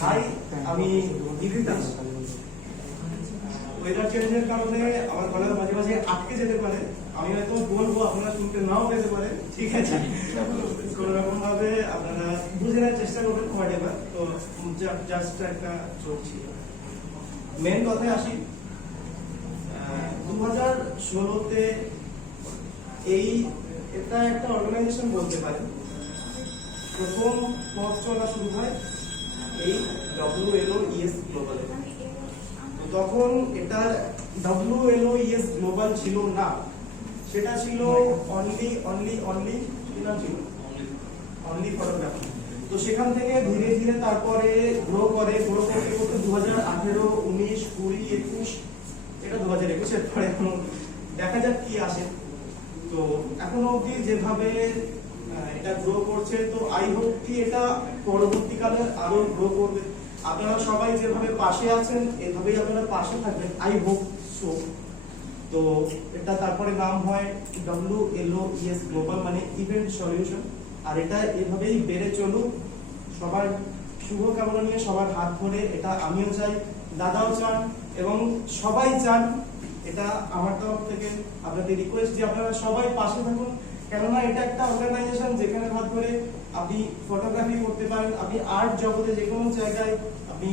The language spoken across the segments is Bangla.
হাই, আমি ইভি দাস। ওয়েদার চেঞ্জের কারণে আমার গলা মাঝে মাঝে আটকে যেতে পারে, আমি হয়তো বলবো আপনারা শুনতে নাও পেতে পারে, ঠিক আছে? কোন রকম ভাবে আপনারা বুঝে নেওয়ার চেষ্টা করবেন, হোয়াটএভার। তো জাস্ট একটা জোক ছিল। মেন কথায় আসি, 2016-তে এটা একটা অর্গানাইজেশন বলতে পারেন, প্রথম পথ চলা শুরু হয় এই WLOES গ্লোবাল। তখন এটা WLOES গ্লোবাল ছিল না, সেটা ছিল অনলি ফটোগ্রাফি। তো সেখান থেকে ধীরে ধীরে তারপরে গ্রো করতে করতে 2018, 19, 20, 21, এটা 2021-এর পরে দেখা যাক কি আসে। তো এখনো অবধি যেভাবে এটা গ্রো করছে, তো আই হোপ কি এটা পরবর্তীকালে আরো গ্রো করবে। আপনারা সবাই যেভাবে পাশে আছেন এভাবেই আপনারা পাশে থাকবেন, আই হোপ সো। তো এটা তারপরে নাম হয় WLOES গ্লোবাল, মানে ইভেন্ট সলিউশন। আর এটা এভাবেই বেড়ে চলুক, সবার শুভ কামনা নিয়ে, সবার হাত ধরে। এটা আমিও চাই, দাদাও চান, এবং সবাই চান। এটা আমার তরফ থেকে আপনাদের রিকোয়েস্ট যে আপনারা সবাই পাশে থাকুন, কেননা এটা একটা অর্গানাইজেশন যেখানে হাত ধরে আপনি ফটোগ্রাফি করতে পারেন, আপনি আর্ট জগতে যে কোনো জায়গায় আপনি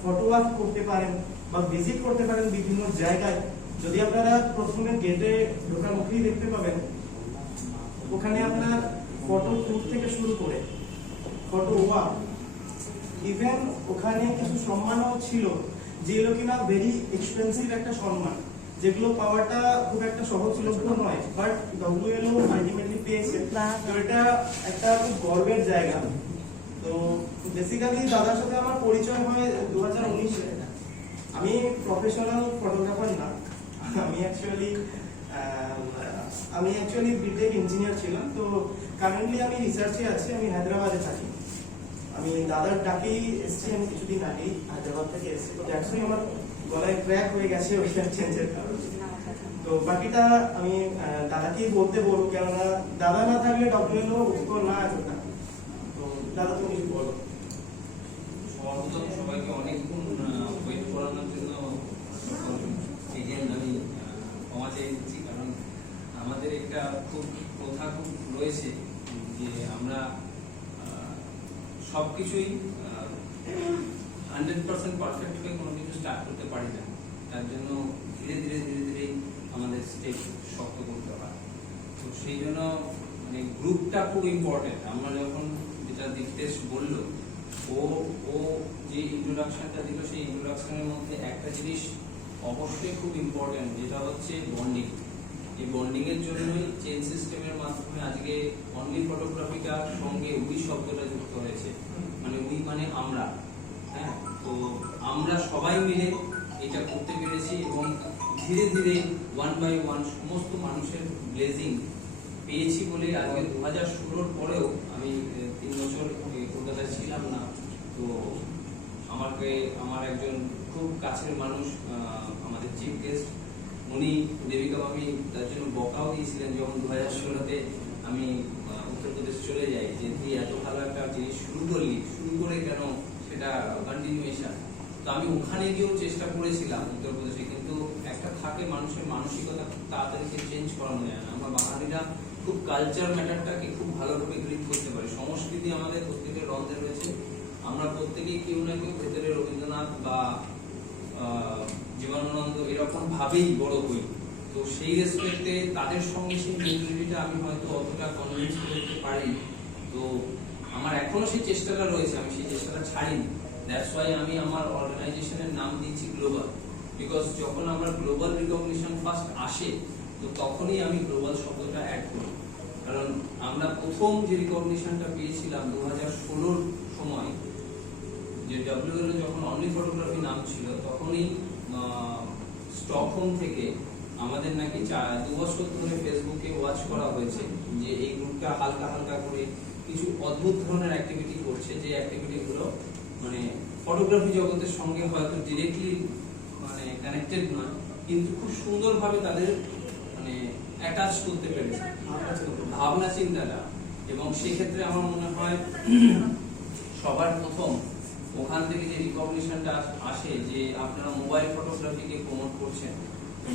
ফটো ওয়ার্ক করতে পারেন বা ভিজিট করতে পারেন বিভিন্ন জায়গায়। যদি আপনারা প্রথমে গেটে ঢোকার মুখেই দেখতে পাবেন, ওখানে আপনার ফটো ট্যুর থেকে শুরু করে ফটো ওয়াক, ইভেন ওখানে কিছু সম্মানও ছিল যেগুলো কিনা ভেরি এক্সপেন্সিভ একটা সম্মান, যেগুলো পাওয়াটা খুব একটা সহজলভ্য নয়, বাট WLO আলটিমেটলি পেয়েছে। তো এটা একটা খুব গর্বের জায়গা। তো বেসিক্যালি দাদার সাথে আমার পরিচয় হয় 2019-এ। আমি প্রফেশনাল ফটোগ্রাফার না, আমি অ্যাকচুয়ালি বিটেক ইঞ্জিনিয়ার ছিলাম। তো কারেন্টলি আমি রিসার্চে আছি, আমি হায়দ্রাবাদে থাকি। আমি দাদার ডাকেই এসেছি, আমি কিছুদিন আগেই হায়দ্রাবাদ থেকে এসেছি। তো দ্যাটসই আমার গলায় ক্র্যাক হয়ে গেছে ওয়েদার চেঞ্জের কারণে। তো বাকিটা আমি দাদাকেই বলতে বলবো, কেননা দাদা না থাকলে WLO উত্তর না এতটা। তো দাদা তুমি কিছু বলো। সর্বপ্রথম সবাইকে অনেকক্ষণ ওয়েট করানোর জন্য আমি ক্ষমা চেয়ে নিচ্ছি, কারণ আমাদের একটা খুব প্রথা খুব রয়েছে যে আমরা সবকিছুই 100% পারফেক্ট হয়ে কোনো কিছু স্টার্ট করতে পারি না। তার জন্য ধীরে ধীরে আমাদের স্টেপ শক্ত করতে হয়। তো সেই জন্য মানে গ্রুপটা খুব ইম্পর্টেন্ট। আমরা যখন যেটা দীপ্তেশ বললো, ও যে ইন্ট্রোডাকশনটা দিল, সেই ইন্ট্রোডাকশনের মধ্যে একটা জিনিস অবশ্যই খুব ইম্পর্টেন্ট, যেটা হচ্ছে বন্ডিং। এই বন্ডিং এর জন্যই চেন সিস্টেমের মাধ্যমে আজকে অনলি ফটোগ্রাফিটার সঙ্গে উই শব্দটা যুক্ত হয়েছে। মানে উই মানে আমরা, হ্যাঁ। তো আমরা সবাই মিলে এটা করতে পেরেছি, এবং ধীরে ধীরে 1 by 1 সমস্ত মানুষের ব্লেজিং পেয়েছি বলে আজকে 2016-র পরেও আমি 3 বছর কলকাতায় ছিলাম না। তো আমার একজন খুব কাছের মানুষ, আমাদের চিফ গেস্ট, উনি দেবিকা মামি তার জন্য বকাও দিয়েছিলেন যখন 2016-তে আমি উত্তরপ্রদেশ চলে যাই, যে তুই এত ভালো একটা জিনিস শুরু করে কেন সেটা কন্টিনিউয়েশন। তো আমি ওখানে গিয়েও চেষ্টা করেছিলাম উত্তরপ্রদেশে, কিন্তু একটা থাকে মানুষের মানসিকতা তাড়াতাড়ি চেঞ্জ করানো যায় না। আমরা বাঙালিরা খুব কালচার ম্যাটারটাকে খুব ভালোভাবে গ্রিপ করতে পারি। সংস্কৃতি আমাদের প্রত্যেকের রন্ধে রয়েছে, আমরা প্রত্যেকেই কেউ না কেউ ভেতরে রবীন্দ্রনাথ বা জীবনানন্দ এরকম ভাবেই বড় হই। তো সেই রেসপেক্টে তাদের সঙ্গে সেই মেন্টালিটিটা আমি হয়তো অতটা কনভিন্স করতে পারি। তো আমার এখনো সেই চেষ্টাটা রয়েছে, আমি সেই চেষ্টাটা ছাড়িনি। দ্যাটস ওয়াই আমি আমার অর্গানাইজেশনের নাম দিয়েছি গ্লোবাল, বিকজ যখন আমার গ্লোবাল রিকগনিশন ফার্স্ট আসে, তো তখনই আমি গ্লোবাল শব্দটা অ্যাড করি। কারণ আমরা প্রথম যে রিকগনিশনটা পেয়েছিলাম 2016-র সময়, যে WLO যখন অনলি ফটোগ্রাফি নাম ছিল, তখনই স্টকহোম থেকে আমাদের নাকি 2 বছর ধরে ফেসবুকে ওয়াচ করা হয়েছে যে এই গ্রুপটা হালকা হালকা করে কিছু অদ্ভুত ধরনের অ্যাক্টিভিটি করছে, যে অ্যাক্টিভিটিগুলো মানে ফটোগ্রাফি জগতের সঙ্গে হয়তো ডিরেক্টলি মানে কানেক্টেড নয়, কিন্তু খুব সুন্দরভাবে তাদের মানে অ্যাটাচ করতে পেরেছে ভাবনা চিন্তাটা। এবং সেক্ষেত্রে আমার মনে হয় সবার প্রথম ওখান থেকে যে রিকগনিশনটা আসে যে আপনারা মোবাইল ফটোগ্রাফিকে প্রমোট করছেন।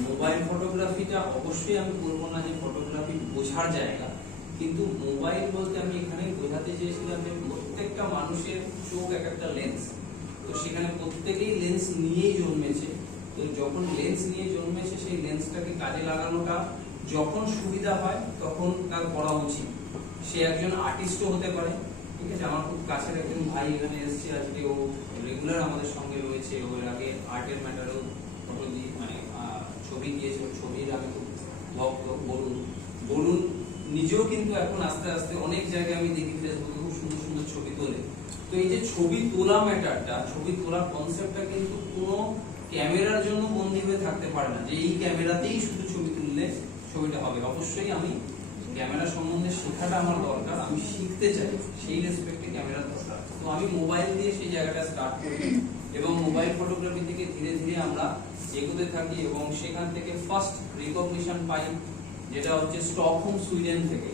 মোবাইল ফটোগ্রাফিটা অবশ্যই আমি বলবো না যে ফটোগ্রাফি বোঝার জায়গা, কিন্তু মোবাইল বলতে আমি এখানে বোঝাতে চেয়েছিলাম যে প্রত্যেকটা মানুষের চোখ এক একটা লেন্স, তো সেখানে প্রত্যেকেই লেন্স নিয়েই জন্মেছে। তো যখন লেন্স নিয়ে জন্মেছে সেই লেন্সটাকে কাজে লাগানোটা যখন সুবিধা হয় তখন তার করা উচিত। সে একজন আর্টিস্টও হতে পারে, ঠিক আছে। আমার খুব কাছের একজন ভাই এখানে এসেছে আজকে, ও রেগুলার আমাদের সঙ্গে রয়েছে। ওর আগে আর্টের ম্যাটারও ফটো দিয়ে মানে ছবি দিয়েছে, ছবির আমি খুব ভক্ত। বলুন নিজেও কিন্তু এখন আস্তে আস্তে অনেক জায়গায় আমি দেখি ফেসবুকে খুব সুন্দর সুন্দর ছবি তোলে। তো এই যে ছবি তোলা ম্যাটারটা, ছবি তোলার কনসেপ্টটা কিন্তু কোনো ক্যামেরার জন্য বন্দী হয়ে থাকতে পারে না যে এই ক্যামেরাতেই শুধু ছবি তুললে ছবিটা হবে। অবশ্যই আমি ক্যামেরা সম্বন্ধে শেখাটা আমার দরকার, আমি শিখতে চাই, সেই রেসপেক্টে ক্যামেরা দরকার। তো আমি মোবাইল দিয়ে সেই জায়গাটা স্টার্ট করি এবং মোবাইল ফটোগ্রাফি থেকে ধীরে ধীরে আমরা এগোতে থাকি এবং সেখান থেকে ফার্স্ট রিকগনিশন পাই, যেটা হচ্ছে স্টকহোম সুইডেন থেকে।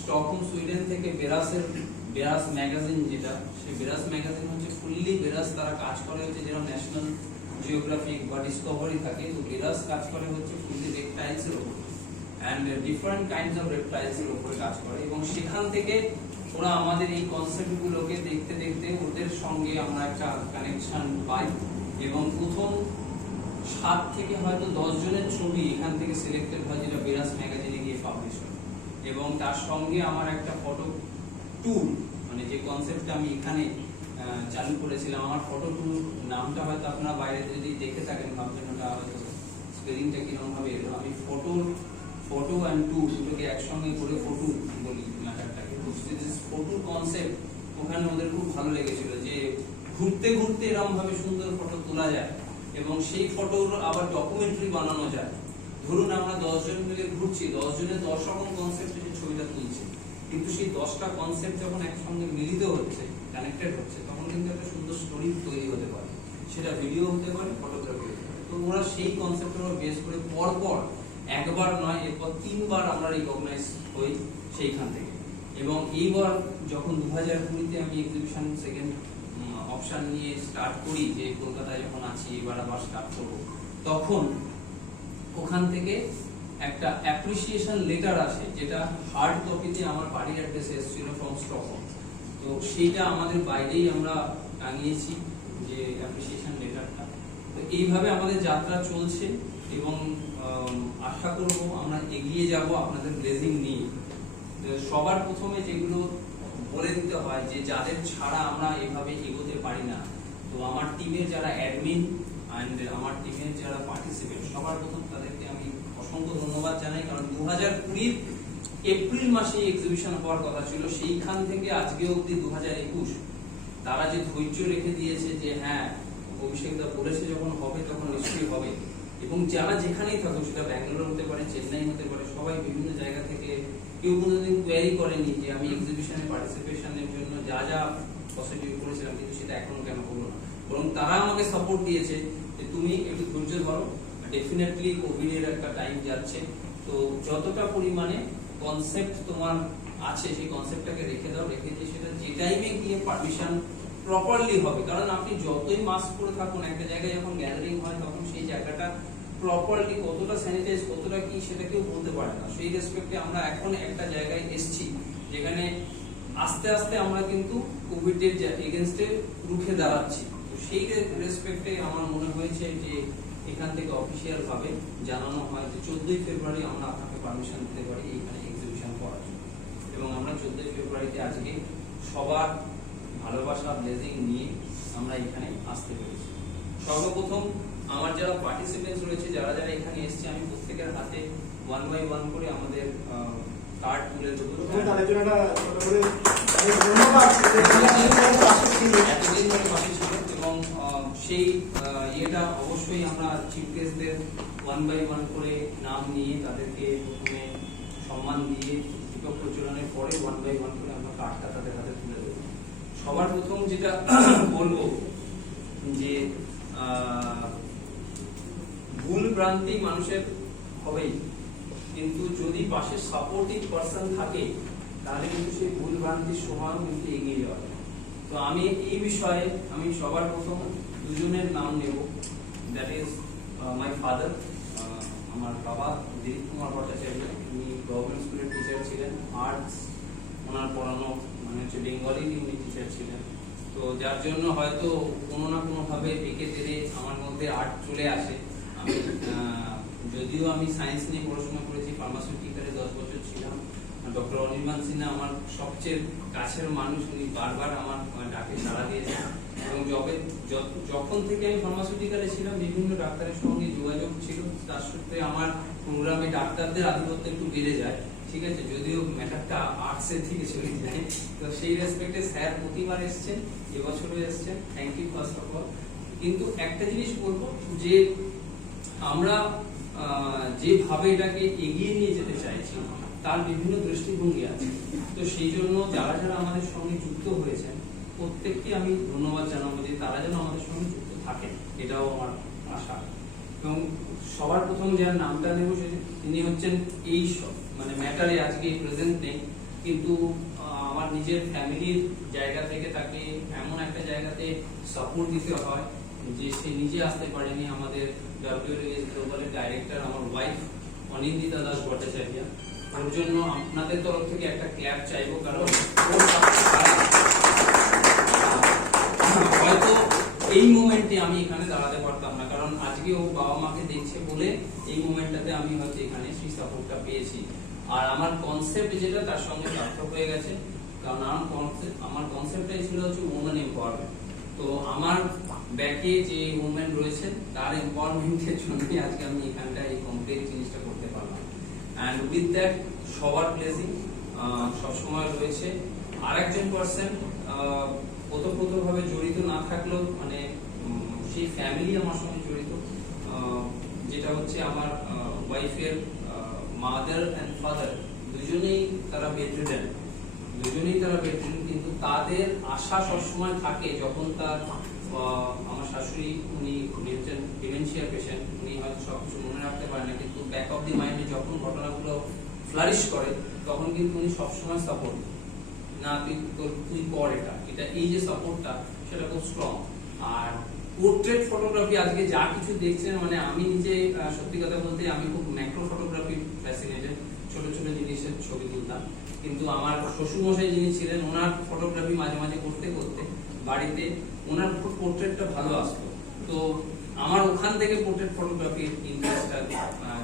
স্টকহোম সুইডেন থেকে বেরাস ম্যাগাজিন, যেটা সেই বেরাস ম্যাগাজিন হচ্ছে ফুললি বেরাস, তারা কাজ করে হচ্ছে যেরকম ন্যাশনাল জিওগ্রাফিক বা ডিসকভারি থাকে, তো বেরাস কাজ করে হচ্ছে ফুললি রেপটাইলস এর উপর and different kinds of reptiles এর উপর কাজ করে। এবং সেখান থেকে ওরা আমাদের এই কনসেপ্ট গুলোকে দেখতে দেখতে ওদের সঙ্গে আমরা একটা কানেকশন পাই এবং প্রথম 7 থেকে হয়তো 10 জনের ছবি এখান থেকে সিলেক্টেড হয়, যেটা বেরাস ম্যাগাজিনে গিয়ে পাবলিশ হয়। এবং তার সঙ্গে আমার একটা ফটো ট্যুর, মানে যে কনসেপ্টটা আমি এখানে চালু করেছিলাম, আমার ফটো ট্যুর নামটা হয়তো আপনারা বাইরে যদি দেখে থাকেন ভাবছেন ওটা হয়তো স্পেলিংটা কিরকম ভাবে এলো। আমি ফটো অ্যান্ড ট্যুর দুটোকে একসঙ্গে করে ফটো বলি ম্যাটারটাকে। ফটো কনসেপ্ট ওখানে ওদের খুব ভালো লেগেছিল যে ঘুরতে ঘুরতে এরকম ভাবে সুন্দর ফটো তোলা যায় এবং সেই ফটোর আবার ডকুমেন্টারি বানানো যায়। ধরুন আমরা 10 জন মিলে ঘুরছি, 10 জনের 10 রকম কনসেপ্টে সেই ছবিটা তুলছে, কিন্তু সেই 10টা কনসেপ্ট যখন একসঙ্গে মিলিত হচ্ছে, কানেক্টেড হচ্ছে, তখন কিন্তু একটা সুন্দর স্টোরি তৈরি হতে পারে। সেটা ভিডিও হতে পারে, ফটোগ্রাফি হতে পারে। তো ওরা সেই কনসেপ্টের উপর বেস করে পরপর একবার নয় এরপর 3 বার আমরা রিকগনাইজ হই সেইখান থেকে। এবং এইবার যখন 2020-তে আমি এক্সিবিশন সেকেন্ড অপশন নিয়ে স্টার্ট করি, যে কলকাতায় যখন আছি এবার আবার স্টার্ট করব, তখন ওখান থেকে একটা অ্যাপ্রিসিয়েশন লেটার আসে, যেটা হার্ড কপিতে আমার বাড়ির অ্যাড্রেসে এসেছিল ফ্রম স্টকহোম। তো সেইটা আমাদের বাইরেই আমরা টাঙিয়েছি যে অ্যাপ্রিসিয়েশন লেটারটা। তো এইভাবে আমাদের যাত্রা চলছে এবং আশা করব আমরা এগিয়ে যাব আপনাদের ব্লেসিং নিয়ে। সবার প্রথমে যেগুলো বলে দিতে হয় যে যাদের ছাড়া আমরা এভাবে এগোতে পারি না, তো আমার টিমের যারা অ্যাডমিন এন্ড আমার টিমের যারা পার্টিসিপেন্ট, সবার প্রথম তাদেরকে আমি অসংখ্য ধন্যবাদ জানাই। কারণ 2020 এপ্রিল মাসে এক্সিবিশন হওয়ার কথা ছিল, সেইখান থেকে আজকে অবধি 2021 তারা যে ধৈর্য রেখে দিয়েছে যে হ্যাঁ অভিষেক দা বলেছে যখন হবে তখন নিশ্চয়ই হবে। এবং যারা যেখানেই থাকুক, সেটা ব্যাঙ্গালোর হতে পারে, চেন্নাই হতে পারে, সবাই বিভিন্ন জায়গা থেকে, কেউ কোনোদিন কোয়ারি করেনি যে আমি এক্সিবিশনে পার্টিসিপেশনের জন্য যা যা পজিটিভ করেছিলাম কিন্তু সেটা এখনো কেন হলো না, বরং তারা আমাকে সাপোর্ট দিয়েছে যে তুমি একটু ধৈর্য ধরো, ডেফিনেটলি কোভিড এর একটা টাইম যাচ্ছে, তো যতটা পরিমাণে কনসেপ্ট তোমার আছে সেই কনসেপ্টটাকে রেখে দাও, রেখে দিয়ে সেটা যে টাইমে গিয়ে পারমিশন প্রপারলি হবে। কারণ আপনি যতই মাস্ক পরে থাকুন, একটা জায়গায় যখন গ্যাদারিং হয় তখন সেই জায়গাটা প্রপারলি কতটা স্যানিটাইজ কতটা কি সেটা কেউ বলতে পারে না। সেই রেসপেক্টে আমরা এখন একটা জায়গায় এসেছি যেখানে আস্তে আস্তে আমরা কিন্তু কোভিড এর এগেইনস্টে রুখে দাঁড়াচ্ছি। তো সেই রেসপেক্টে আমার মনে হয়েছে যে এখান থেকে অফিসিয়াল ভাবে জানানো হয় যে 14ই ফেব্রুয়ারি আমরা আপনাকে পারমিশন দিতে পারি এখানে এক্সিবিশন করার জন্য। এবং আমরা 14ই ফেব্রুয়ারিতে আজকে সবার ভালোবাসা ব্লেসিং নিয়ে আমরা এখানে আসতে পেরেছি। সর্বপ্রথম আমার যারা পার্টিসিপেন্টস রয়েছে, যারা যারা এখানে এসেছে, আমি প্রত্যেকের হাতে 1 by 1 করে আমাদের কার্ড তুলে দেবো। তাদের জন্য ধন্যবাদ এতদিন ধরে পাশে ছিল। এবং সেই ইয়েটা অবশ্যই আমরা চিফ গেস্টদের 1 by 1 করে নাম নিয়ে তাদেরকে প্রথমে সম্মান দিয়ে দীপক প্রচলনের পরে 1 by 1 করে আমরা কার্ডটা তাদের হাতে তুলে দেবো। সবার প্রথম যেটা বলবো যে ভুল ভ্রান্তি মানুষের হবেই, কিন্তু যদি পাশে সাপোর্টিভ পার্সন থাকে তাহলে কিন্তু সেই ভুল ভ্রান্তির সময়ও কিন্তু এগিয়ে যাওয়া যায়। তো আমি এই বিষয়ে আমি সবার প্রথম দুজনের নাম নেব। দ্যাট ইজ মাই ফাদার, আমার বাবা দিলীপ কুমার ভট্টাচার্য। উনি গভর্নমেন্ট স্কুলের টিচার ছিলেন, আর্টস ওনার পড়ানো মানে হচ্ছে বেঙ্গলি উনি টিচার ছিলেন। তো যার জন্য হয়তো কোনো না কোনোভাবে একে তেরে আমার মধ্যে আর্ট চলে আসে। আমি যদিও আমি সায়েন্স নিয়ে পড়াশোনা করেছি, ফার্মাসিউটিক্যালে 10 বছর ছিলাম। ডক্টর অনির্বাণ সিনহা আমার সবচেয়ে কাছের মানুষ, উনি বারবার আমার ডাকে সাড়া দিয়েছেন এবং যখন থেকে আমি ফার্মাসিউটিক্যালে ছিলাম বিভিন্ন ডাক্তারের সঙ্গে যোগাযোগ ছিল, তার সূত্রে আমার প্রোগ্রামে ডাক্তারদের আধিপত্য একটু বেড়ে যায়, ঠিক আছে, যদিও ম্যাটারটা আর্টসের থেকে চলে যায়। তো সেই রেসপেক্টে স্যার প্রতিবার এসছেন, এবছরও এসছেন, thank you first of all. কিন্তু একটা জিনিস বলবো যে আমরা যেভাবে এটাকে এগিয়ে নিয়ে যেতে চাইছি তার বিভিন্ন দৃষ্টিভঙ্গি আছে। তো সেই জন্য যারা যারা আমাদের সঙ্গে যুক্ত হয়েছেন প্রত্যেককে আমি ধন্যবাদ জানাবো যে তারা যেন আমাদের সঙ্গে যুক্ত থাকেন, এটাও আমার আশা। এবং সবার প্রথম যার নামটা নেব তিনি হচ্ছেন এই মানে ম্যাটারে আজকে প্রেজেন্ট নেই, কিন্তু আমার নিজের ফ্যামিলির জায়গা থেকে তাকে এমন একটা জায়গাতে সাপোর্ট দিতে হয় যে সে নিজে আসতে পারেনি। আমাদের WLS গ্লোবালের ডাইরেক্টর আমার ওয়াইফ অনিন্দিতা দাস ভট্টাচার্য, ওর জন্য আপনাদের তরফ থেকে একটা ক্ল্যাপ চাইবো, কারণ হয়তো এই মোমেন্টে আমি এখানে দাঁড়াতে পারতাম না, কারণ আজকে ও বাবা মাকে দেখছে বলে এই মোমেন্টটাতে আমি হয়তো এখানে সেই সাপোর্টটা পেয়েছি। আর আমার কনসেপ্ট যেটা তার সঙ্গে সার্থক হয়ে গেছে, কারণ আমার কনসেপ্টটাই ছিল হচ্ছে ওমেন এম্পাওয়ারমেন্ট। তো আমার ব্যাকে যে ওমেন রয়েছেন তার এম্পাওয়ারমেন্টের জন্যই আজকে আমি এখানটা এই কমপ্লিট জিনিসটা করতে পারলাম। অ্যান্ড উইথ দ্যাট সবার ব্লেসিং সবসময় রয়েছে। আরেকজন পার্সন ওতপ্রোতভাবে জড়িত না থাকলেও মানে সেই ফ্যামিলি আমার সঙ্গে জড়িত, যেটা হচ্ছে আমার ওয়াইফের মাদার অ্যান্ড ফাদার দুজনেই তারা বেডরিডেন, কিন্তু তাদের আশা সবসময় থাকে যখন তার আমার শাশুড়ি উনি হচ্ছেন ডিমেনশিয়া পেশেন্ট, উনি হয়তো সবকিছু মনে রাখতে পারে না, কিন্তু ব্যাক অফ দি মাইন্ডে যখন ঘটনাগুলো ফ্লারিশ করে তখন কিন্তু উনি সবসময় সাপোর্ট না, তুই কর এটা এই যে সাপোর্টটা সেটা খুব স্ট্রং। আর পোর্ট্রেট ফটোগ্রাফি আজকে যা কিছু দেখছেন, মানে আমি নিজে সত্যি কথা বলতে আমি খুব ম্যাক্রো ফটোগ্রাফি ফ্যাসিনেটেড, ছোট ছোট জিনিসের ছবি তুলতাম, কিন্তু আমার শ্বশুরমশাই যিনি ছিলেন ওনার ফটোগ্রাফি মাঝে মাঝে করতে করতে বাড়িতে ওনার পোর্ট্রেটটা ভালো আসতো। তো আমার ওখান থেকে পোর্ট্রেট ফটোগ্রাফির ইন্টারেস্টটা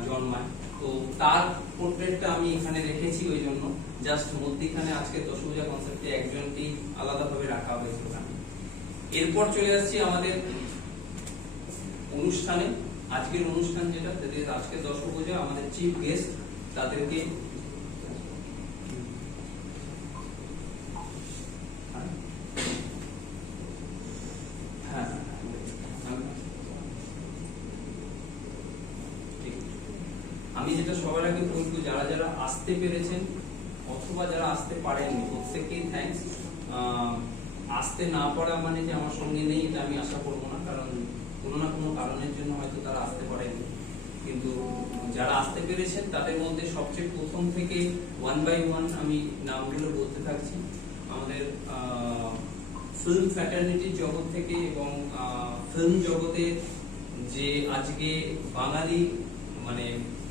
জন্মায়। তো তার পোর্ট্রেটটা আমি এখানে রেখেছি, ওই জন্য জাস্ট মধ্যিখানে আজকে দশভুজা কনসেপ্টে একজনকেই আলাদাভাবে রাখা হয়েছে ওখানে। এরপর চলে আসছি আমাদের অনুষ্ঠানে। আজকের অনুষ্ঠান যেটা, আজকে দশভুজা আমাদের চিফ গেস্ট, তাদেরকে আমি যেটা সবার আগে বলবো, যারা যারা আসতে পেরেছেন অথবা যারা আসতে পারেননি প্রত্যেককেই থ্যাঙ্কস। আসতে না পারা মানে যে আমার সঙ্গে নেই এটা আমি আশা করবো না, কারণ কোনো না কোনো কারণের জন্য হয়তো তারা আসতে পারেনি। কিন্তু যারা আসতে পেরেছেন তাদের মধ্যে সবচেয়ে প্রথম থেকে 1 by 1 আমি নামগুলো বলতে থাকছি। আমাদের ফিল্ম ফ্র্যাটার্নিটির জগৎ থেকে এবং ফিল্ম জগতে যে আজকে বাঙালি মানে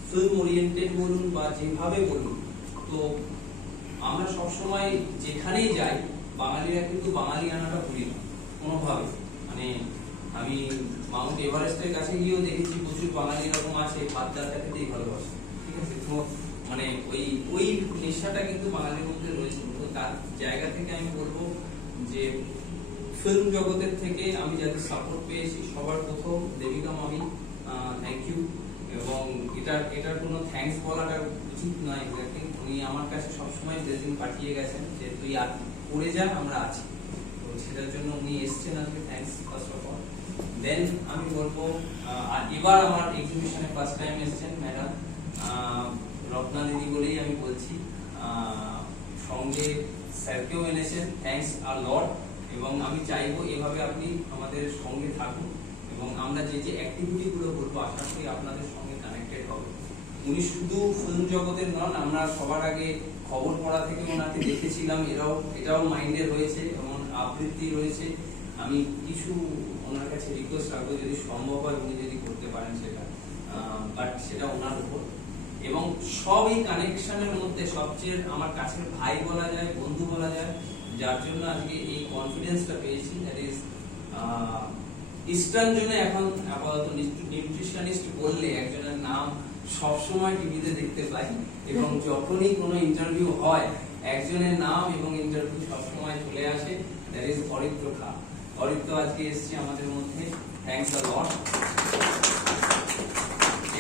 ফিল্ম ওরিয়েন্টেড বলুন বা যেভাবে বলুন, তো আমরা সবসময় যেখানেই যাই বাঙালিরা কিন্তু বাঙালি আনাটা ভুলি না কোনোভাবে। মানে আমি মাউন্ট এভারেস্টের কাছে গিয়েও দেখেছি প্রচুর বাঙালি এরকম আছে ভাতদারটা খেতেই ভালোবাসে, ঠিক আছে। তো মানে ওই নেশাটা কিন্তু বাঙালির মধ্যে রয়েছে। তো তার জায়গা থেকে আমি বলবো যে ফিল্ম জগতের থেকে আমি যাদের সাপোর্ট পেয়েছি সবার প্রথম দেবিকা মামি, থ্যাংক ইউ। এবং এটার কোনো থ্যাঙ্কস বলাটা উচিত নয়, উনি আমার কাছে সবসময় ব্লেসিং পাঠিয়ে গেছেন যে তুই আর করে যা, আমরা আছি। তো সেটার জন্য উনি এসছেন আজকে, থ্যাঙ্কস ফার্স্ট অফ অল। দেন আমি বলবো এবার আমার এক্সিবিশনে ফার্স্ট টাইম এসছেন ম্যাডাম রত্না দিদি বলেই আমি বলছি, সঙ্গে স্যারকেও এনেছেন, থ্যাঙ্কস আর লট। এবং আমি চাইবো এভাবে আপনি আমাদের সঙ্গে থাকুন এবং আমরা যে যে অ্যাক্টিভিটি গুলো করবো আশা করি আপনাদের সঙ্গে কানেক্টেড হবে। উনি শুধু ফিল্ম জগতের নন, আমরা সবার আগে খবর পড়া থেকে ওনাকে দেখেছিলাম, এটাও মাইন্ডে রয়েছে। এবং আবৃত্তি রয়েছে। আমি কিছু ওনার কাছে রিকোয়েস্ট রাখবো, যদি সম্ভব হয় উনি যদি করতে পারেন সেটা, বাট সেটা ওনার উপর। এবং সব এই কানেকশনের মধ্যে সবচেয়ে আমার কাছের ভাই বলা যায়, বন্ধু বলা যায়, যার জন্য আজকে এই কনফিডেন্সটা পেয়েছি, দ্যাট ইজ ইস্টার্ন জোনে। এখন আপাতত নিউট্রিশনিস্ট বললে একজনের নাম সবসময় টিভিতে দেখতে পাই, এবং যখনই কোনো ইন্টারভিউ হয় একজনের নাম এবং ইন্টারভিউ সবসময় চলে আসে, দ্যাট ইজ অরিত্র খা। অরিত্র আজকে এসছে আমাদের মধ্যে, থ্যাঙ্কস আ লট।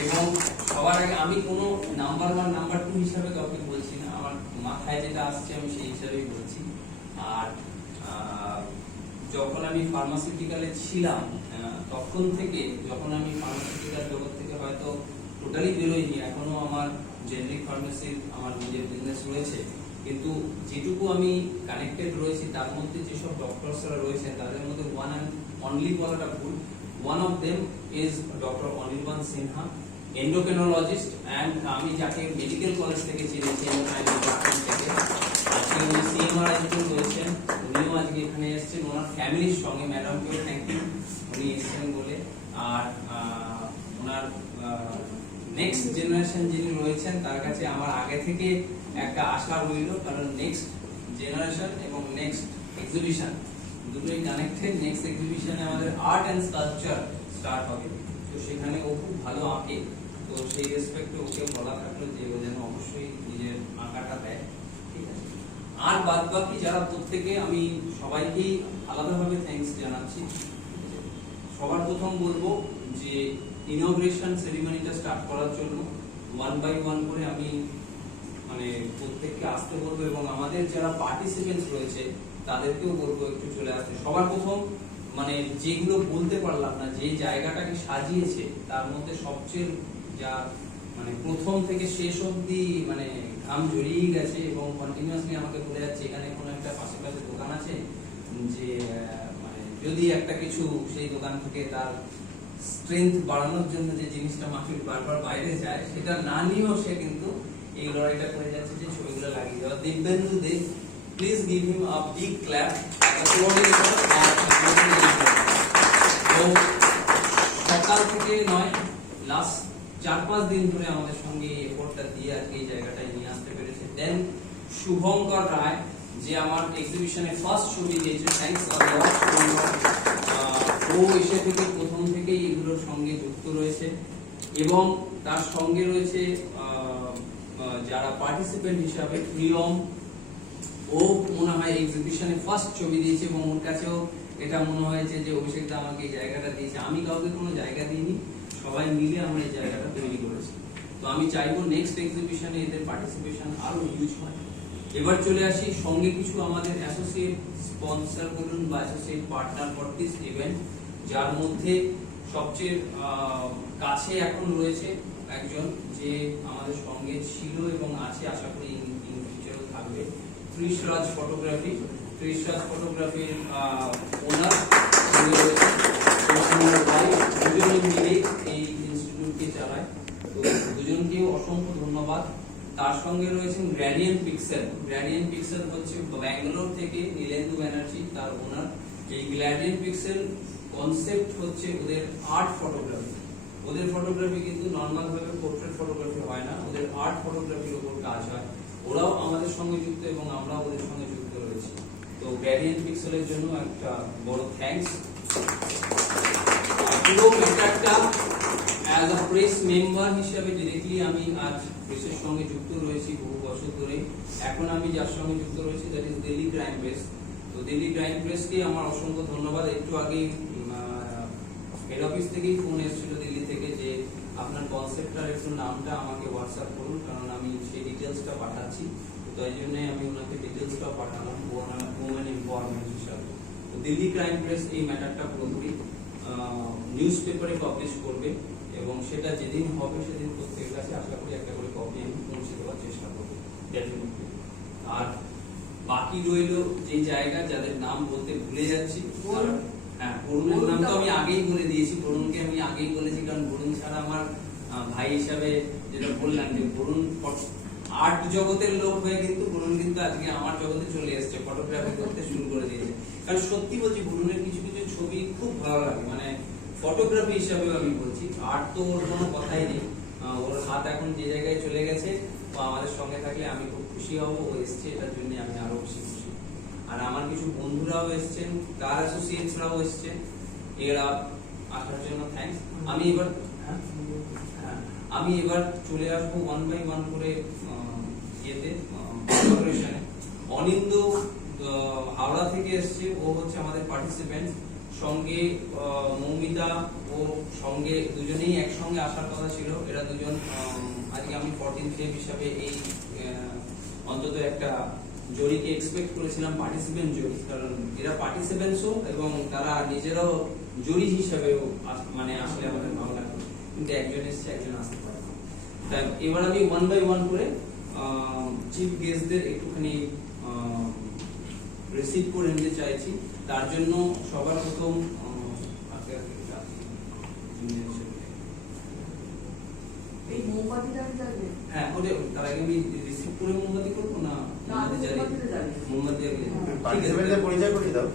এবং সবার আগে আমি কোনো নাম্বার 1 নাম্বার 2 হিসাবে কাউকে বলছি না, আমার মাথায় যেটা আসছে আমি সেই হিসাবেই বলছি। আর যখন আমি ফার্মাসিউটিক্যালে ছিলাম তখন থেকে, যখন আমি ফার্মাসিউটিক্যাল জগৎ থেকে হয়তো টোটালি বেরোইনি, এখনো আমার জেনারিক ফার্মেসির আমার নিজের বিজনেস রয়েছে, কিন্তু যেটুকু আমি কানেক্টেড রয়েছি তার মধ্যে যেসব ডক্টরসরা রয়েছে তাদের মধ্যে ওয়ান অ্যান্ড অনলি বলাটা ভুল, one of them is doctor Anirban Sinha, endocrinologist. And আমি যাকে মেডিকেল কলেজ থেকে চিনেছি থেকে, আজকে উনি সিএমআরআই রয়েছেন, উনিও আজকে এখানে এসেছেন ওনার ফ্যামিলির সঙ্গে। ম্যাডামকেও থ্যাংক ইউ, উনি এসেছেন বলে। আর ওনার নেক্সট জেনারেশন যিনি রয়েছেন তার কাছে আমার আগে থেকে একটা আশা রইল, কারণ নেক্সট জেনারেশন এবং নেক্সট এক্সিবিশন দুটোই কানেক্টেড। নেক্সট এক্সিবিশনে আমাদের আর্ট অ্যান্ড স্কাল্পচার স্টার্ট হবে, তো সেখানে ও খুব ভালো আঁকে, তো সেই রেসপেক্টে ওকে বলা থাকলো যে ও যেন অবশ্যই নিজের আঁকাটা দেয়, ঠিক আছে। আর বাদ বাকি যারা প্রত্যেকে, আমি সবাইকেই আলাদাভাবে থ্যাঙ্কস জানাচ্ছি। সবার প্রথম বলবো যে ইনগ্রেশন সেরিমনিটা স্টার্ট করার জন্য 1 by 1 করে আমি মানে প্রত্যেককে আসতে বলবো, এবং আমাদের যারা পার্টিসিপেন্টস রয়েছে তাদেরকেও বলবো একটু চলে আসতে। সবার প্রথম মানে যেগুলো বলতে পারলাম না, যে জায়গাটাকে সাজিয়েছে তার মধ্যে সবচেয়ে যা মানে প্রথম থেকে শেষ অবধি মানে ঘাম জড়িয়ে গেছে, এবং কন্টিনিউয়াসলি আমাকে বলে যাচ্ছে এখানে কোনো একটা পাশাপাশি দোকান আছে, যে মানে যদি একটা কিছু সেই দোকান থেকে তার স্ট্রেংথ বাড়ানোর জন্য যে জিনিসটা মাটির বারবার বাইরে যায় সেটা না নিয়েও সে কিন্তু এই লড়াইটা করে যাচ্ছে যে ছবিগুলো লাগিয়ে দেওয়া। Dibyendu De, please give him a big clap. সকাল থেকে নয়, লাস্ট 4-5 দিন ধরে আমাদের সঙ্গে এই এফোর্টটা দিয়ে আজকে এই জায়গাটায় নিয়ে আসতে পেরেছে। দেন শুভঙ্কর রায়, যে আমার এক্সিবিশনে ফার্স্ট ছবি দিয়েছে, থ্যাঙ্কস আ লট। ও এসে থেকে প্রথম থেকেই এগুলোর সঙ্গে যুক্ত রয়েছে, এবং তার সঙ্গে রয়েছে যারা পার্টিসিপেন্ট হিসাবে প্রিয়ম, ও মনে হয় এক্সিবিশনে ফার্স্ট ছবি দিয়েছে, এবং ওর কাছেও এটা মনে হয়েছে যে অভিষেক দা আমাকে এই জায়গাটা দিয়েছে, আমি কাউকে কোনো জায়গা দিইনি, সবাই মিলে আমরা এই জায়গাটা তৈরি করেছি। তো আমি চাইবো নেক্সট এক্সিবিশনে এদের পার্টিসিপেশন আরো হিউজ হয়। এবার চলে আসি সঙ্গে কিছু আমাদের অ্যাসোসিয়েট স্পন্সর বলুন বা associate partner for this event, যার মধ্যে সবচেয়ে কাছে এখন রয়েছে একজন যে আমাদের সঙ্গে ছিল এবং আছে, আশা করি ইন ফিউচারও থাকবে, ত্রিশরাজ ফটোগ্রাফি। ত্রিশরাজ ফটোগ্রাফির ওনার দুজনে মিলে এই ইনস্টিটিউটকে চালায়, তো দুজনকেও অসংখ্য ধন্যবাদ। তার সঙ্গে রয়েছেন গ্রেডিয়েন্ট পিক্সেল। গ্রেডিয়েন্ট পিক্সেল হচ্ছে ব্যাঙ্গালোর থেকে নীলেন্দু ব্যানার্জি তার ওনার। এই গ্রেডিয়েন্ট পিক্সেল কনসেপ্ট হচ্ছে ওদের আর্ট ফটোগ্রাফি। ওদের ফটোগ্রাফি কিন্তু নর্মাল ভাবে পোর্ট্রেট ফটোগ্রাফি হয় না, ওদের আর্ট ফটোগ্রাফির উপর কাজ হয়। ওরাও আমাদের সঙ্গে যুক্ত এবং আমরাও ওদের সঙ্গে যুক্ত রয়েছি। তো গ্রেডিয়েন্ট পিক্সেলের জন্য একটা বড় থ্যাঙ্কস। পুরো ম্যাটারটা অ্যাজ আ প্রেস মেম্বার হিসেবে ডিরেক্টলি আমি আজ প্রেসের সঙ্গে যুক্ত রয়েছি বহু বছর ধরে। এখন আমি যার সঙ্গে যুক্ত রয়েছি that is Delhi crime press. তো দিল্লি ক্রাইম প্রেসকে আমার অসংখ্য ধন্যবাদ। একটু আগে হেড অফিস থেকেই ফোন এসেছিল দিল্লি থেকে যে আপনার কনসেপ্টটার একটু নামটা আমাকে হোয়াটসঅ্যাপ করুন, কারণ আমি সেই ডিটেলসটা পাঠাচ্ছি। তো তাই জন্য আমি ওনাকে ডিটেলসটা পাঠালাম ওমেন এম্পাওয়ারমেন্ট হিসাবে। তো দিল্লি ক্রাইম প্রেস এই ম্যাটারটা পুরোপুরি নিউজ পেপারে পাবলিশ করবে, এবং সেটা যেদিন হবে সেদিন প্রত্যেকের কাছে আশা করি একটা করে কপি আমি পৌঁছে দেওয়ার চেষ্টা করবো ডেফিনেটলি। আর বাকি রইল যে জায়গা যাদের নাম বলতে ভুলে যাচ্ছি, হ্যাঁ বরুণের নাম তো আমি আগেই বলে দিয়েছি, বরুণকে আমি আগেই বলেছি, কারণ বরুণ ছাড়া আমার ভাই হিসাবে যেটা বললাম যে বরুণ আর্ট জগতের লোক হয়ে কিন্তু বরুণ কিন্তু আজকে আমার জগতে চলে এসেছে, ফটোগ্রাফি করতে শুরু করে দিয়েছে। কারণ সত্যি বলছি বুলুনের কিছু কিছু ছবি খুব ভালো লাগে, মানে ফটোগ্রাফি হিসাবে আমি বলছি, আর্ট তো ওর কোনো কথাই নেই। ওর হাত এখন যে জায়গায় চলে গেছে, ও আমাদের সঙ্গে থাকলে আমি খুব খুশি হব। ও এসছে, এটার জন্য আমি আরো বেশি খুশি। আর আমার কিছু বন্ধুরাও এসছেন, কার অ্যাসোসিয়েটসরাও এসছেন, এরা আসার জন্য থ্যাঙ্কস। আমি এবার চলে আসবো 1 by 1 করে ইয়েতে কোলাবোরেশনে। অনিন্দ হাওড়া থেকে এসছে, ও হচ্ছে আমাদের পার্টিসিপেন্ট। সঙ্গে মৌমিতা ও সঙ্গে দুজনেই একসঙ্গে আসার কথা ছিল। এরা দুজন আজকে আমি 14th ডে হিসাবে এই অন্তত একটা জুরিকে এক্সপেক্ট করেছিলাম, পার্টিসিপেন্ট জুরি, কারণ এরা পার্টিসিপেন্টসও এবং তারা নিজেরাও জুরি হিসাবেও মানে আসলে আমাদের ভালো লাগবে। কিন্তু একজন এসছে, একজন আসতে পারে না। তাই এবার আমি 1 by 1 করে চিফ গেস্টদের একটুখানি রিসিভ করে নিতে চাইছি। তার জন্য সবার প্রথম এই মোমবাতিটা আমি জানি। হ্যাঁ, ওটা তার আগে আমি রিসিভ করে মোমবাতি করবো না? মোমবাতি আগে পার্টিসিপেন্টদের পরিচয় করিয়ে দাও।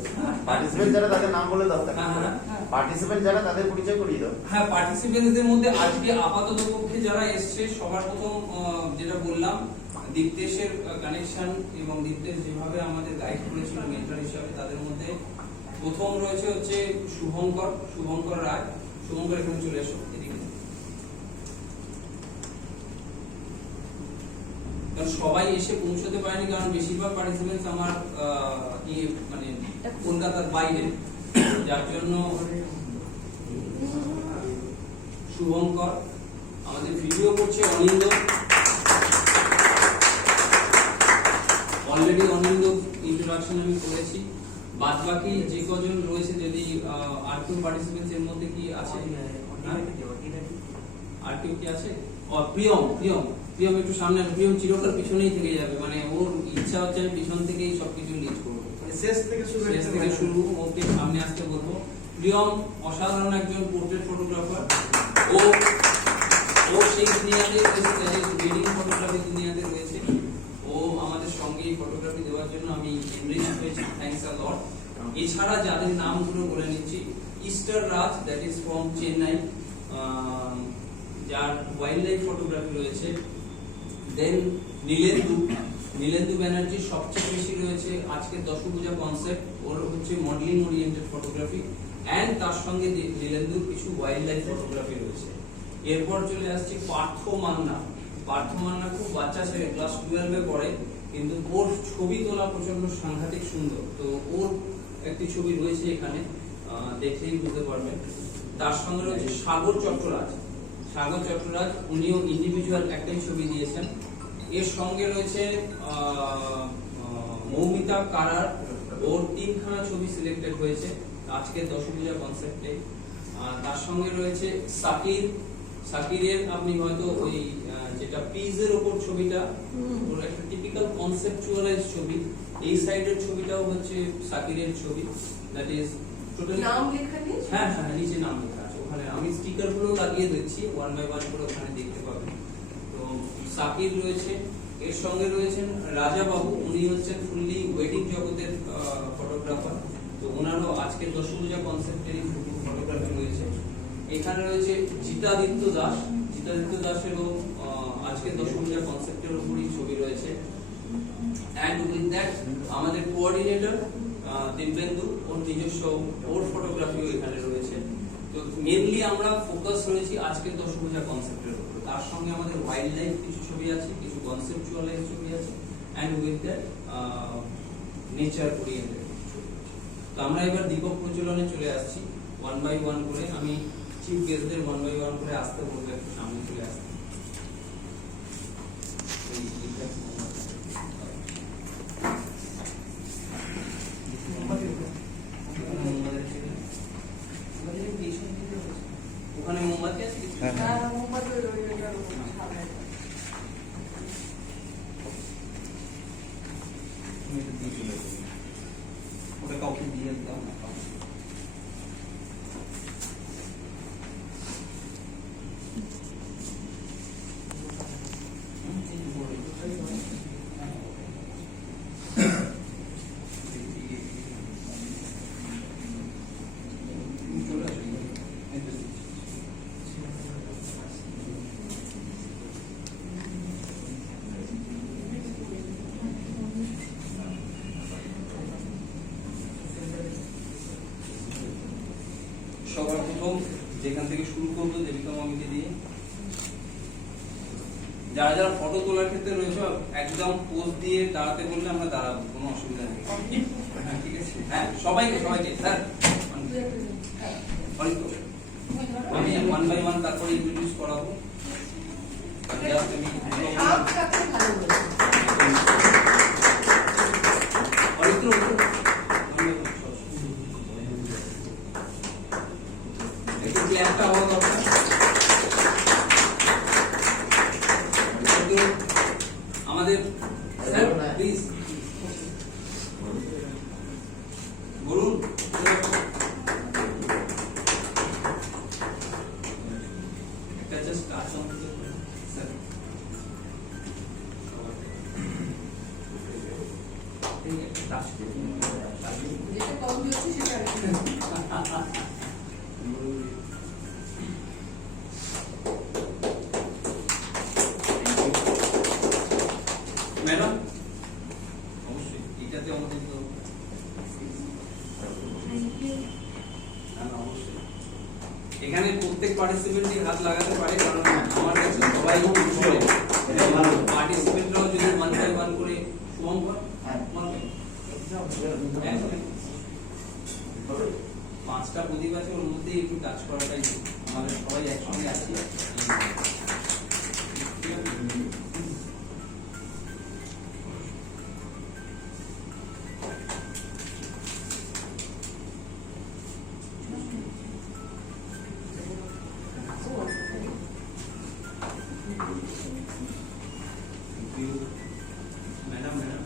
পার্টিসিপেন্ট যারা তাদের নাম বলে দাও। হ্যাঁ, পার্টিসিপেন্ট যারা তাদের পরিচয় করিয়ে দাও। হ্যাঁ, পার্টিসিপেন্টসদের মধ্যে আজকে আপাতত পক্ষে যারা এসছে সবার প্রথম যেটা বললাম, দীপ্তেশের কানেকশন এবং দীপ্তেশ যেভাবে আমাদের গাইড করেছিল মেন্টর হিসাবে, তাদের মধ্যে প্রথম রয়েছে হচ্ছে শুভঙ্কর রায়। শুভঙ্কর এখানে চলে এসো এদিকে। কারণ সবাই এসে পৌঁছতে পারেনি, কারণ বেশিরভাগ পার্টিসিপেন্টস আমার মানে কলকাতার বাইরে, যার জন্য শুভঙ্কর। আমাদের ভিডিও করছে অনিন্দ, অলরেডি অনিন্দ ইন্ট্রোডাকশন আমি করেছি। বাদ বাকি যে কজন রয়েছে, যদি আর কেউ পার্টিসিপেন্টস এর মধ্যে কি আছে? আর কেউ কি আছে? প্রিয়ম একটু সামনে আসো। প্রিয়ম চিরকাল পিছনেই থেকে যাবে, মানে ওর ইচ্ছা হচ্ছে আমি পিছন থেকেই সবকিছু লিড করবো, শেষ থেকে শুরু। ওকে সামনে আসতে বলবো। প্রিয়ম অসাধারণ একজন পোর্ট্রেট ফটোগ্রাফার। ও সেই দুনিয়াতে ওয়েডিং ফটোগ্রাফি দুনিয়াতে রয়েছে। ও আমাদের সঙ্গে ফটোগ্রাফি দেওয়ার জন্য আমি এনরিচ হয়েছি, থ্যাঙ্কস আ লট। এছাড়া যাদের নামগুলো বলে নিচ্ছি, Easter Raj, that is from Chennai, যার ওয়াইল্ড লাইফ ফটোগ্রাফি রয়েছে। দেন নীলেন্দু ব্যানার্জি সবচেয়ে বেশি রয়েছে আজকের দশভূজা কনসেপ্ট, ওর হচ্ছে মডেলিং ওরিয়েন্টেড ফটোগ্রাফি, এন্ড তার সঙ্গে নীলেন্দুর কিছু ওয়াইল্ড লাইফ ফটোগ্রাফি রয়েছে। এরপর চলে আসছে পার্থ মান্না খুব বাচ্চা ছেলে, ক্লাস 12 পড়ে, কিন্তু ওর ছবি তোলা প্রচন্ড সাংঘাতিক সুন্দর। তো ওর একটি ছবি রয়েছে এখানে, দেখলেই বুঝতে পারবেন। তার সঙ্গে রয়েছে সাগর চট্টরাজ, উনিও ইন্ডিভিজুয়াল একটাই ছবি দিয়েছেন। এর সঙ্গে রয়েছে মৌমিতা কারার, ওর 3খানা ছবি সিলেক্টেড হয়েছে আজকে দশভূজা কনসেপ্টে। তার সঙ্গে রয়েছে সাকিরের আপনি হয়তো ওই যেটা পিজের উপর ছবিটা, ওর একটা টিপিক্যাল কনসেপচুয়ালাইজ ছবি। এই সাইডের ছবিটাও হচ্ছে সাকিরের ছবি, দ্যাট ইজ টোটালি নাম লেখা নেই। হ্যাঁ, নিচে নাম লেখা আছে। ওখানে আমি স্টিকার গুলো লাগিয়ে দিচ্ছি, 1 by 1 করে ওখানে দেখতে পাবেন। তো সাকির রয়েছে, এর সঙ্গে রয়েছেন রাজা বাবু, উনি হচ্ছেন ফুললি ওয়েডিং জগতের ফটোগ্রাফার। তো ওনারও আজকে দশভূজা কনসেপ্টেরই ফটোগ্রাফি রয়েছে। এখানে রয়েছে জিতাদিত্য দাসেরও আজকে দশভূজা কনসেপ্টের উপরই ছবি রয়েছে। এন্ড উইথ দ্যাট আমাদের কোঅর্ডিনেটর দিব্যেন্দু, ওর নিজস্ব ওর ফটোগ্রাফিও এখানে রয়েছে। তো মেনলি আমরা ফোকাস রয়েছি আজকের দশভূজা কনসেপ্টের উপর। তার সঙ্গে আমাদের ওয়াইল্ড লাইফ কিছু ছবি আছে, কিছু কনসেপচুয়ালাইজ ছবি আছে, and with that nature oriented ছবি। তো আমরা এবার দীপক প্রজ্বলনে চলে আসছি 1 by 1 করে। আমি চিফ গেস্টদের 1 by 1 করে আসতে বলবো, একটু সামনে চলে আসতে। ওখানে মোমবাতি আছে? হ্যাঁ, মোমবাতি রইল সামনে। ওটা কাউকে দিয়ে দাও না। সবার প্রথম যেখান থেকে শুরু করবো দেবিকা মামিকে দিয়ে। যারা যারা ফটো তোলার ক্ষেত্রে রয়েছে একদম পোজ দিয়ে দাঁড়াতে বললে আমরা দাঁড়াবো, কোনো অসুবিধা নেই। হ্যাঁ, ঠিক আছে। হ্যাঁ, সবাইকে স্যার আমি 1 by 1 তারপরে ইন্ট্রোডিউস করাবো। জাস্ট আমি অরিত্র একটু ক্ল্যাপটা হওয়া দরকার। আমাদের স্যার প্লিজ বলুন। একটা জাস্ট টাচ অন স্যার। ঠিক আছে, টাচ যেটা কম দিয়েছি সেটা ম্যাডাম অবশ্যই এটাতে আমাদের তো অবশ্যই এখানে প্রত্যেক পার্টিসিপেন্টই হাত লাগাতে পারে, কারণ আমার কাছে সবাই পার্টিসিপেন্টরাও যদি 1 by 1 করে শুভম কর 5টা প্রদীপ আছে, ওর মধ্যে একটু টাচ করাটাই আমাদের সবাই একসঙ্গে আছি। ম্যাডাম ম্যাডাম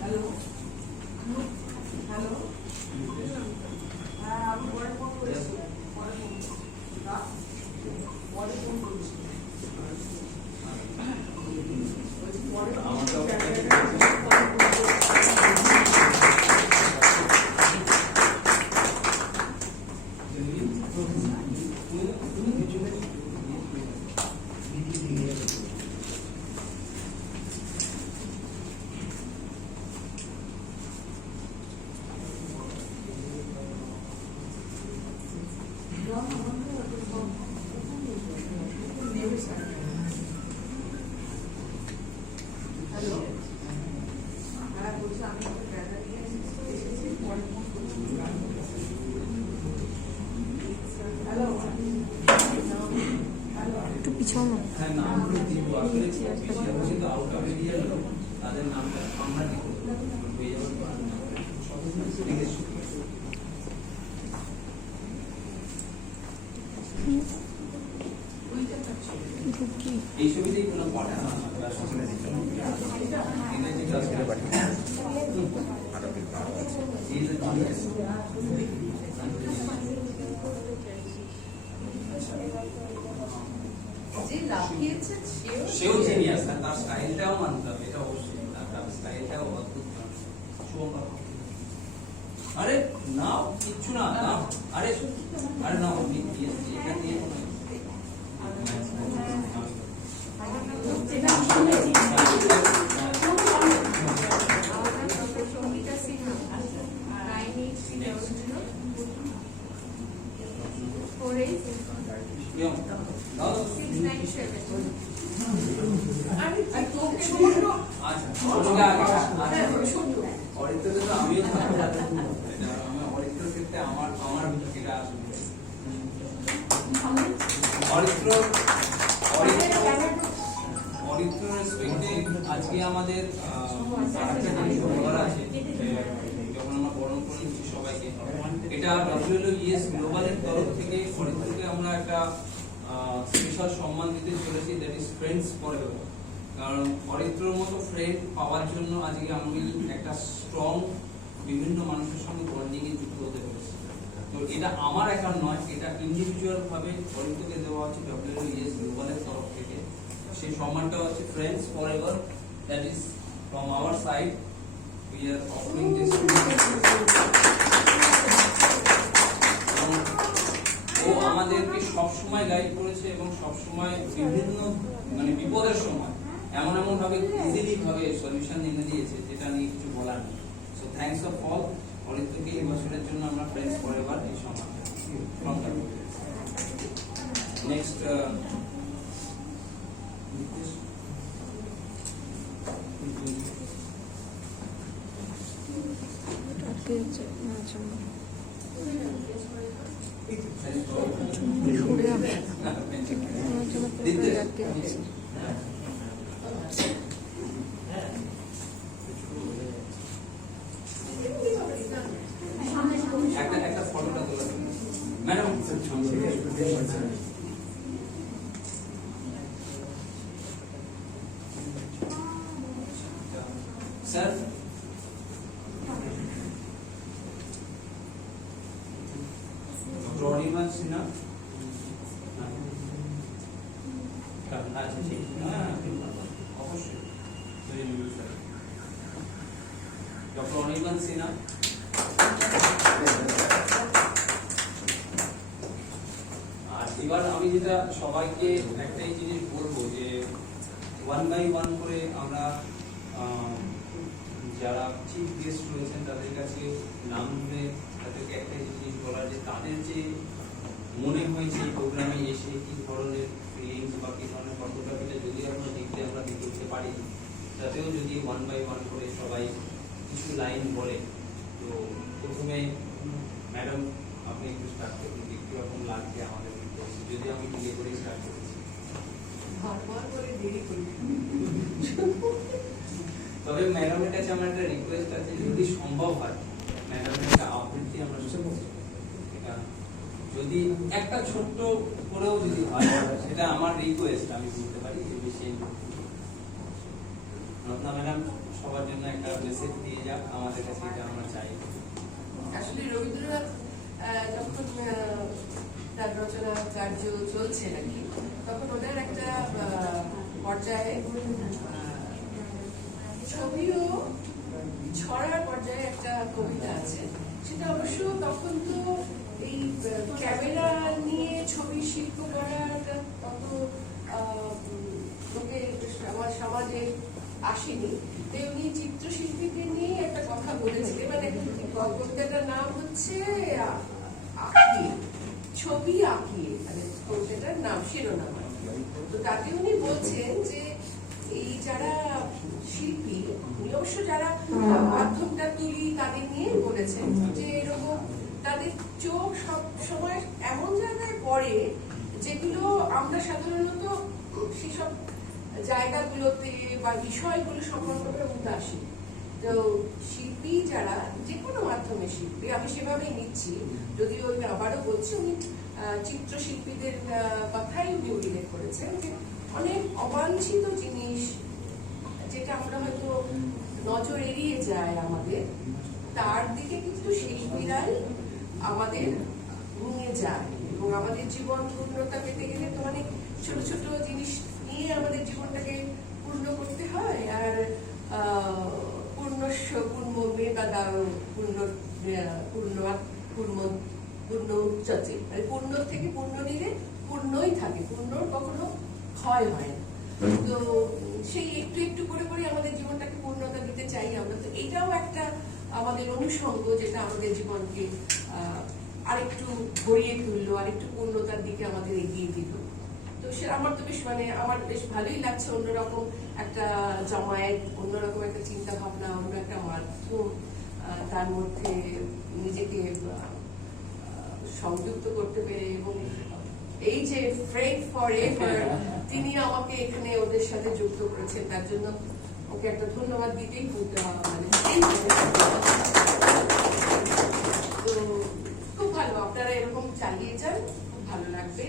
হ্যালো হ্যালো হ্যাঁ আমি পরে ফোন করেছি, পরে ফোন করেছি হ্যালো হ্যাঁ বলছি আমি একটা ব্যাটারি নিয়ে এসেছি, পরে ফোন করছি। হ্যালো একটু পিছানো। হ্যাঁ নামগুলো দিব আসলে কিন্তু আউট অফ এরিয়া তাদের নামটা আমরা দিব হয়ে যাবে। ঠিক আছে, এই ছবিতেই কোনো পড়ে না। যে লাফিয়েছে সেও জিনিয়াস, তার স্টাইলটাও মানতে হবে, এটা অবশ্যই তার স্টাইলটাও অদ্ভুত। শুভম বাবু আরে নাও, কিচ্ছু না নাও, আরে আরে নাও এটা দিয়ে আমিও অরিত্রের ক্ষেত্রে আমার এটা অরিত্র রেসপেক্টে আজকে আমাদের আরেকটা জিনিস বলার আছে, যখন আমরা বরণ করে নিচ্ছি সবাইকে, এটা WLOES গ্লোবালের তরফ থেকে অরিত্রকে আমরা একটা স্পেশাল সম্মান দিতে চলেছি, দ্যাট ইজ ফ্রেন্ডস ফরএভার। কারণ অরিত্রর মতো ফ্রেন্ড পাওয়ার জন্য আজকে আমি একটা স্ট্রং বিভিন্ন মানুষের সঙ্গে বন্ডিং এ যুক্ত হতে পেরেছি। তো এটা আমার একার নয়, এটা ইন্ডিভিজুয়াল ভাবে অরিত্রকে দেওয়া হচ্ছে WLOES গ্লোবালের তরফ থেকে। সেই সম্মানটা হচ্ছে friends forever, that is from our side we are offering this. ও আমাদেরকে সবসময় গাইড করেছে এবং সবসময় বিভিন্ন মানে বিপদের সময় এমন ভাবে ইজিলি ভাবে সলিউশন এনে দিয়েছে, যেটা নিয়ে কিছু বলার নেই। সো থ্যাঙ্কস অফ অল অনিত্যকে এই বছরের জন্য আমরা ফ্রেন্ডস ফরএভার এই সম্মান নেক্সট একটা ফটোটা তোলা ম্যাডাম স্যার অনির্বাণ সিনহা আচ্ছা ঠিক অবশ্যই ডক্টর অনির্বাণ সিনহা আর এবার আমি যেটা সবাইকে একটাই জিনিস বলবো যে 1 বাই 1 করে আমরা যারা চিফ গেস্ট রয়েছেন তাদের কাছে নাম ধরে তাদেরকে একটাই জিনিস বলার যে তাদের যে মনে হয়েছে এই প্রোগ্রামে এসে কি ধরনের ফিলিংস বা কি ধরনের ফটোগ্রাফিটা যদি আমরা দেখে উঠতে পারি, তাতেও যদি 1 বাই 1 করে সবাই কিছু লাইন বলে। তো প্রথমে ম্যাডাম আপনি একটু স্টার্ট করুন, কিরকম লাগছে আমাদের, যদি আমি ডিলে করে স্টার্ট করেছি। তবে ম্যাডামের কাছে আমার একটা রিকোয়েস্ট আছে, যদি সম্ভব হয় ম্যাডামের একটা আবৃত্তি আমরা যদি একটা ছোট্ট করেও যদি হয়, সেটা আমার রিকোয়েস্ট, আমি বলতে পারি যে বেশি রত্না ম্যাডাম সবার জন্য একটা মেসেজ দিয়ে যাক, আমাদের কাছে এটা আমরা চাই। আসলে রবীন্দ্রনাথ যখন তার রচনা কার্য চলছে নাকি, তখন ওনার একটা পর্যায়ে ছবিও ছড়ার পর্যায়ে একটা কবিতা আছে। সেটা অবশ্য তখন তো এই ক্যামেরা নিয়ে ছবি শিল্প করার তত লোকে আমার সমাজে আসেনি। তেমনি চিত্রশিল্পীদের নিয়ে একটা কথা বলেছিলেন, মানে কবিতাটার নাম হচ্ছে আঁকিয়ে, ছবি আঁকিয়ে, মানে কবিতাটার নাম শিরোনাম। তো তাতে উনি বলছেন যে এই যারা শিল্পী, উনি অবশ্য যারা মাধ্যমটা তুলি তাদের নিয়ে বলেছেন যে এরকম তাদের চোখ সব সময় এমন জায়গায় পড়ে যেগুলো আমরা সাধারণত সেসব জায়গাগুলোতে বা বিষয়গুলো সম্পর্কে উদাসী। তো শিল্পী যারা যে কোনো মাধ্যমে শিল্পী, আমি সেভাবেই নিচ্ছি, যদিও আমি আবারও বলছি উনি চিত্রশিল্পীদের কথাই উনি উল্লেখ করেছেন যে অনেক অবাঞ্ছিত জিনিস যেটা আমরা হয়তো নজর এড়িয়ে যায় আমাদের, তার দিকে কিন্তু শিল্পীরাই আমাদের নিয়ে যায়। এবং আমাদের জীবন পূর্ণতা পেতে গেলে তো অনেক ছোট ছোট জিনিস নিয়ে আমাদের জীবনটাকে পূর্ণ করতে হয়। আর পূর্ণস্য পূর্ণ মেদাদা পূর্ণ উচ্চতে, মানে পূর্ণ থেকে পূর্ণ নিলে পূর্ণই থাকে, পূর্ণর কখনো ক্ষয় হয় না। তো সেই একটু একটু করে করে আমাদের জীবনটাকে পূর্ণতা দিতে চাই আমরা। তো এটাও একটা আমাদের অনুষঙ্গ, যেটা আমাদের জীবনকে আরেকটু গড়িয়ে তুললো, আরেকটু পূর্ণতার দিকে আমাদের এগিয়ে দিল। তো সে আমার তো বেশ আমার বেশ ভালোই লাগছে, অন্যরকম একটা জমায়েত, অন্যরকম একটা চিন্তা ভাবনা, অন্য একটা মাধ্যম, তার মধ্যে নিজেকে সংযুক্ত করতে পেরে। এবং এই যে ফ্রেন্ড ফরএভার, তিনি আমাকে এখানে ওদের সাথে যুক্ত করেছেন, তার জন্য ওকে একটা ধন্যবাদ দিতেই বলতে হবে। মানে তো খুব ভালো, আপনারা এরকম চালিয়ে যান, খুব ভালো লাগবে,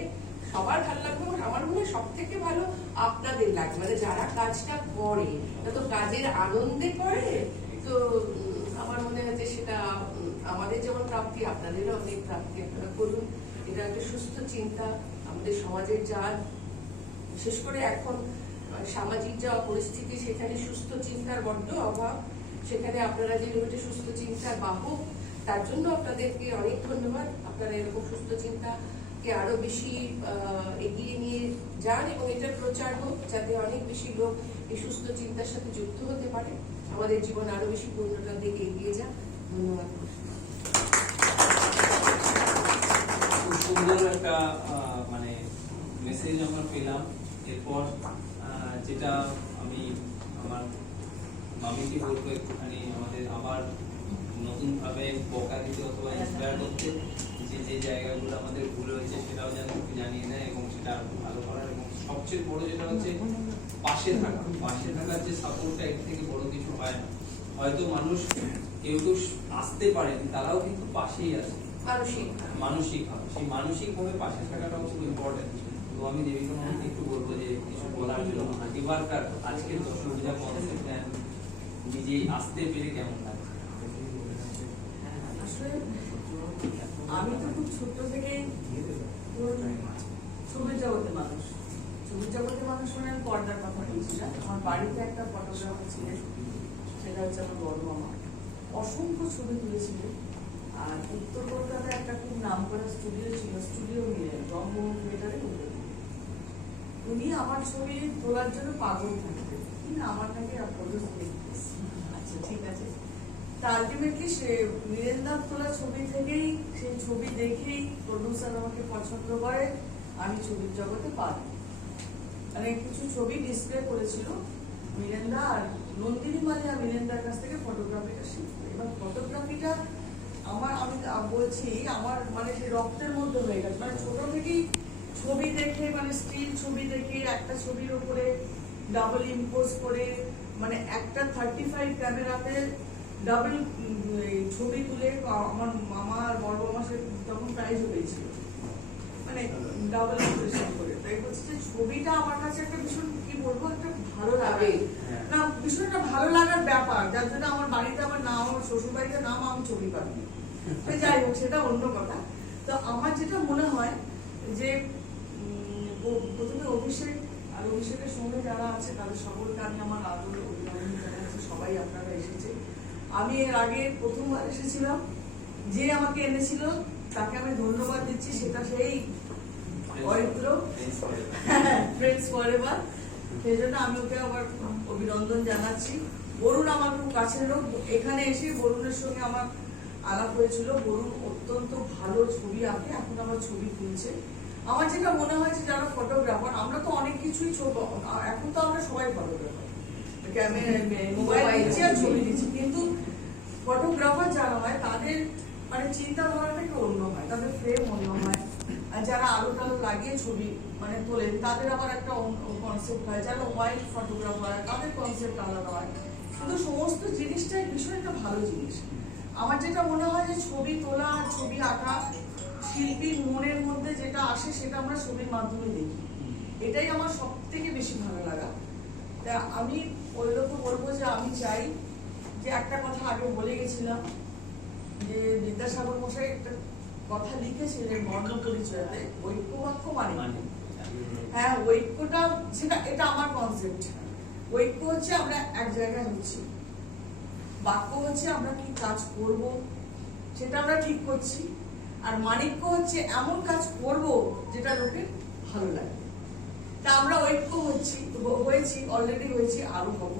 সবার ভালো লাগবে। আমার মনে হয় সব থেকে ভালো আপনাদের লাগবে, মানে যারা কাজটা করে, তো কাজের আনন্দে করে। তো আমার মনে হয় যে সেটা আমাদের যেমন প্রাপ্তি, আপনাদেরও অনেক প্রাপ্তি, আপনারা করুন। এটা একটা সুস্থ চিন্তা। আমাদের সমাজের যা, বিশেষ করে এখন সামাজিক যা পরিস্থিতি, সেখানে সুস্থ চিন্তার বড্ড অভাব। সেখানে আপনারা যে একটা সুস্থ চিন্তার বাহক, তার জন্য আপনাদেরকে অনেক ধন্যবাদ। আপনারা এরকম সুস্থ চিন্তাকে আরো বেশি এগিয়ে নিয়ে যান এবং এটার প্রচার হোক, যাতে অনেক বেশি লোক এই সুস্থ চিন্তার সাথে যুক্ত হতে পারে। আমাদের জীবন আরো বেশি পূর্ণতার দিকে এগিয়ে যাক। ধন্যবাদ। খুব সুন্দর একটা মানে মেসেজ আমরা পেলাম। এরপর যেটা আমি আমার মামিকে বলবো একটুখানি আমাদের আবার নতুন ভাবে বকা দিতে অথবা ইন্সপায়ার করতে, যে যে জায়গাগুলো আমাদের ভুল হয়েছে সেটাও যেন একটু জানিয়ে দেয় এবং সেটা আরো ভালো করার, এবং সবচেয়ে বড় যেটা হচ্ছে পাশে থাকা। পাশে থাকার যে সাপোর্টটা এর থেকে বড় কিছু হয় না। হয়তো মানুষ কেউ কেউ আসতে পারেন, তারাও কিন্তু পাশেই আছে মানসিক ভাবে, সেই মানসিক ভাবে পাশে থাকাটাও খুব ইম্পর্টেন্ট। তো আমি দেবিকা মামাকে একটু বলবো যে কিছু বলার জন্য, এবারকার আজকের দশমীপূজা কনসেপ্ট নিজেই আসতে পেরে কেমন লাগছে? আসলে আমি তো খুব ছোট থেকেই ছবির জগতে মানুষ। ছবির জগতে মানুষ মানে আমি পর্দার কথা বলছিলাম। আমার বাড়িতে একটা ফটোগ্রাফার ছিলেন, সেটা হচ্ছে আমার বড় মামা। অসংখ্য ছবি তুলেছিলেন। আর উত্তর কলকাতায় একটা খুব নাম করা স্টুডিও ছিল, স্টুডিও মিলে রংমোহন থিয়েটারে উঠে। উনি আমার ছবি তোলার জন্য পাগল থাকতেন, কিন্তু আমার নাকি ফটোস দেখতেন। আচ্ছা ঠিক আছে। তা আলটিমেটলি সে নীরেন্দার তোলা ছবি থেকেই, সেই ছবি দেখেই প্রডিউসার আমাকে পছন্দ করে। আমি ছবির জগতে পাই, মানে কিছু ছবি ডিসপ্লে করেছিল মিরেন্দা, আর নন্দিনী মালিয়া মিরেন্দার কাছ থেকে ফটোগ্রাফিটা শিখবে। এবার ফটোগ্রাফিটা আমার, আমি বলছি আমার মানে সেই রক্তের মধ্যে হয়ে গেছে। মানে ছোট থেকেই ছবি দেখে, মানে স্টিল ছবি দেখে একটা ছবির উপরে ডাবল ইম্পোজ করে, মানে একটা 35 ক্যামেরাতে ডাবল ছবি তুলে আমার মামা আর বড় মামা সে তখন প্রাইজও পেয়েছিল, মানে ডাবল ইম্প্রেশন করে। তাই বলছি যে ছবিটা আমার কাছে একটা ভীষণ, কি বলবো, একটা ভালো লাগে না, ভীষণ একটা ভালো লাগার ব্যাপার, যার জন্য আমার বাড়িতে আমার নাম, আমার শ্বশুর বাড়িতে নাম আমি ছবি পাবি। যাই হোক, সেটা অন্য কথা। তো আমার যেটা মনে হয় যে প্রথমে অভিষেক, আর অভিষেকের সঙ্গে যারা আছে তাদের সকলকে আমি আমার আদর অভিনন্দন জানাচ্ছি। সবাই আপনারা এসেছে। আমি এর আগে প্রথমবার এসেছিলাম, যে আমাকে এনেছিল তাকে আমি ধন্যবাদ দিচ্ছি। সেটা সেই অরিত্র, ফ্রেন্ডস ফরএভার। সেই জন্য আমি ওকে আবার অভিনন্দন জানাচ্ছি। বরুণ আমার খুব কাছের লোক। এখানে এসে বরুণের সঙ্গে আমার আলাপ হয়েছিল। বরুণ অত্যন্ত ভালো ছবি আঁকে, এখন আমার ছবি তুলছে। আমার যেটা মনে হয় যে যারা ফটোগ্রাফার, আমরা তো অনেক কিছুই এখন তো আমরা সবাই ফটোগ্রাফার, মোবাইল দিচ্ছি আর ছবি দিচ্ছি, কিন্তু ফটোগ্রাফার যারা হয় তাদের মানে চিন্তাধারাটা একটু অন্য হয়, তাদের ফ্রেম অন্য হয়। আর যারা আলো টালো লাগিয়ে ছবি মানে তোলেন তাদের আবার একটা কনসেপ্ট হয়। যারা ওয়াইল্ড ফটোগ্রাফার তাদের কনসেপ্ট আলাদা হয়। কিন্তু সমস্ত জিনিসটাই ভীষণ একটা ভালো জিনিস। আমার যেটা মনে হয় যে ছবি তোলা আর ছবি আঁকা, শিল্পীর মনের মধ্যে যেটা আসে সেটা আমরা ছবির মাধ্যমে দেখি। এটাই আমার সব থেকে বেশি ভালো লাগা। তা আমি ওই লোকও বলবো যে আমি চাই যে একটা কথা আগে বলে গেছিলাম যে বিদ্যাসাগর মশাই একটা কথা লিখেছিলেন বর্ণ পরিচয়তে, ঐক্যবাক্য মানে। হ্যাঁ, ঐক্যটা সেটা, এটা আমার কনসেপ্ট। ঐক্য হচ্ছে আমরা এক জায়গায় হচ্ছি, বাক্য হচ্ছে আমরা কি কাজ করব সেটা আমরা ঠিক করছি, আর মানিক্য হচ্ছে এমন কাজ করব যেটা লোকের ভালো লাগে। তা আমরা ঐক্য হয়েছি, অলরেডি হয়েছি, আরো হবো।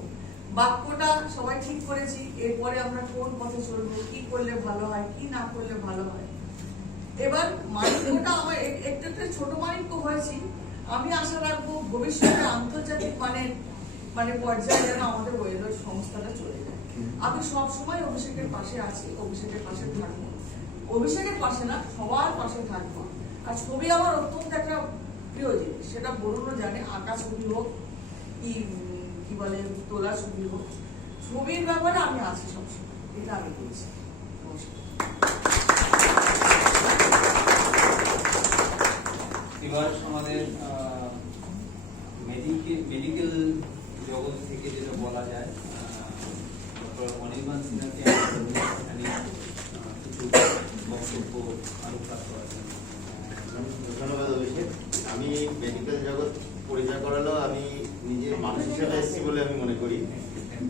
বাক্যটা সবাই ঠিক করেছি, এরপরে আমরা কোন পথে চলবো, কি করলে ভালো হয়, কি না করলে ভালো হয়। এবার মানিক্যটা আমার একটা ছোট মানিক্য হয়েছি। আমি আশা রাখবো ভবিষ্যতে আন্তর্জাতিক মানে পর্যায়ে যেন আমাদের ওয়েলফেয়ার সংস্থাটা চলে যায়। আমি সবসময় অভিষেকের পাশে আছি, অভিষেকের পাশে থাকবো। অভিষেকের পাশে না, সবার পাশে থাকবো। আর ছবি আমার অত্যন্ত একটা প্রিয় জিনিস, সেটা বলুনও জানে। আঁকা ছবি হোক কি বলে তোলা ছবি হোক, ছবির ব্যাপারে আমি আছি সবসময়, এটা আমি বলছি। এবার আমাদের মেডিকেল জগৎ থেকে যেটা বলা যায়, ডক্টর অনির্বাণ সিনহাকে এখানে কিছু বক্তব্য আলোকপাত করেছেন। ধন্যবাদ অভিষেক। আমি মেডিকেল জগৎ পরিচয় করালো আমি নিজে মানুষ হিসেবে এসেছি বলে আমি মনে করি,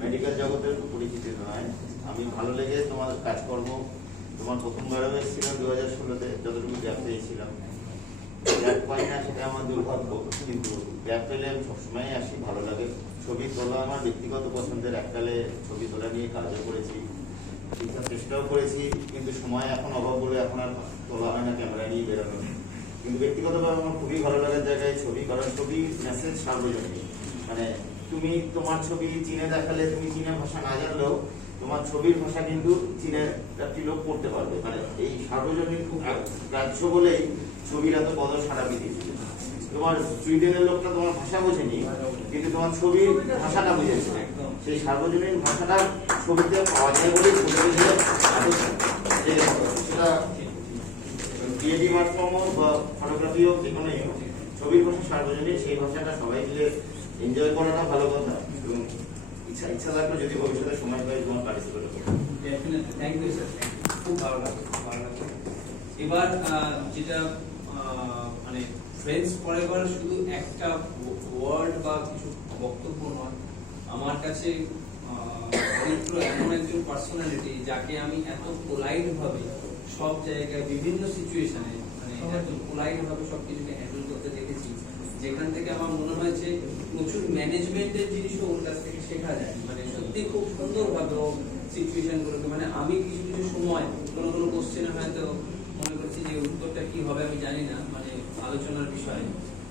মেডিকেল জগতের পরিচিতি নয়। আমি ভালো লেগে তোমার কাজকর্ম, তোমার প্রথমবারও এসেছিলাম 2016-তে, যতটুকু গ্যাপ পেয়েছিলাম। গ্যাপ পাই না সেটা আমার দুর্ভাগ্য, কিন্তু গ্যাপ পেলে আমি সবসময় আসি, ভালো লাগে। ছবি তোলা আমার ব্যক্তিগত পছন্দের, এককালে ছবি তোলা নিয়ে কাজও করেছি, ঠিকঠাক চেষ্টাও করেছি, কিন্তু সময় এখন অভাব বলে এখন আর তোলা হয় না ক্যামেরা নিয়ে বেরোনো। কিন্তু ব্যক্তিগতভাবে আমার খুবই ভালো লাগার জায়গায় ছবি, কারণ ছবি মেসেজ সার্বজনীন। মানে তুমি তোমার ছবি চীনে দেখালে, তুমি চীনের ভাষা না জানলেও তোমার ছবির ভাষা কিন্তু চীনের একটি লোক পড়তে পারবে। মানে এই সার্বজনীন রাজ্য বলেই ছবির এত কদর সারা পৃথিবীতে। তোমার সুইডেনের লোকটা তোমার ভাষা বোঝেনি, কিন্তু তোমার ছবির ভাষাটা বুঝেছে। সেই সার্বজনীন ভাষাটা ছবিতে পাওয়া যায় বলেই ছবিতে সেটা ক্রিয়েটিভ আর্ট ফর্ম হোক বা ফটোগ্রাফি হোক, যে কোনোই হোক, ছবির ভাষা সার্বজনীন, সেই ভাষাটা সবাই মিলে এনজয় করাটা ভালো কথা। এবং ইচ্ছা থাকলে যদি ভবিষ্যতে সময় পাই তোমার পার্টিসিপেট করবো। ডেফিনেটলি, থ্যাংক ইউ স্যার, খুব ভালো লাগলো, এবার যেটা মানে ফ্রেন্ডস ফরএভার শুধু একটা ওয়ার্ড বা কিছু বক্তব্য নয়, আমার কাছে অরিত্র এমন একজন পার্সোনালিটি যাকে আমি এত পোলাইট ভাবে সব জায়গায় বিভিন্ন সিচুয়েশনে মানে এত পোলাইট ভাবে সবকিছুকে হ্যান্ডেল করতে দেখেছি, যেখান থেকে আমার মনে হয়েছে প্রচুর ম্যানেজমেন্টের জিনিসও ওর কাছ থেকে শেখা যায়। মানে সত্যি খুব সুন্দরভাবে ও সিচুয়েশন গুলোকে, মানে আমি কিছু কিছু সময় কোনো কোনো কোশ্চেনে হয়তো মনে করছি যে উত্তরটা কি হবে আমি জানি না, মানে আলোচনার বিষয়ে,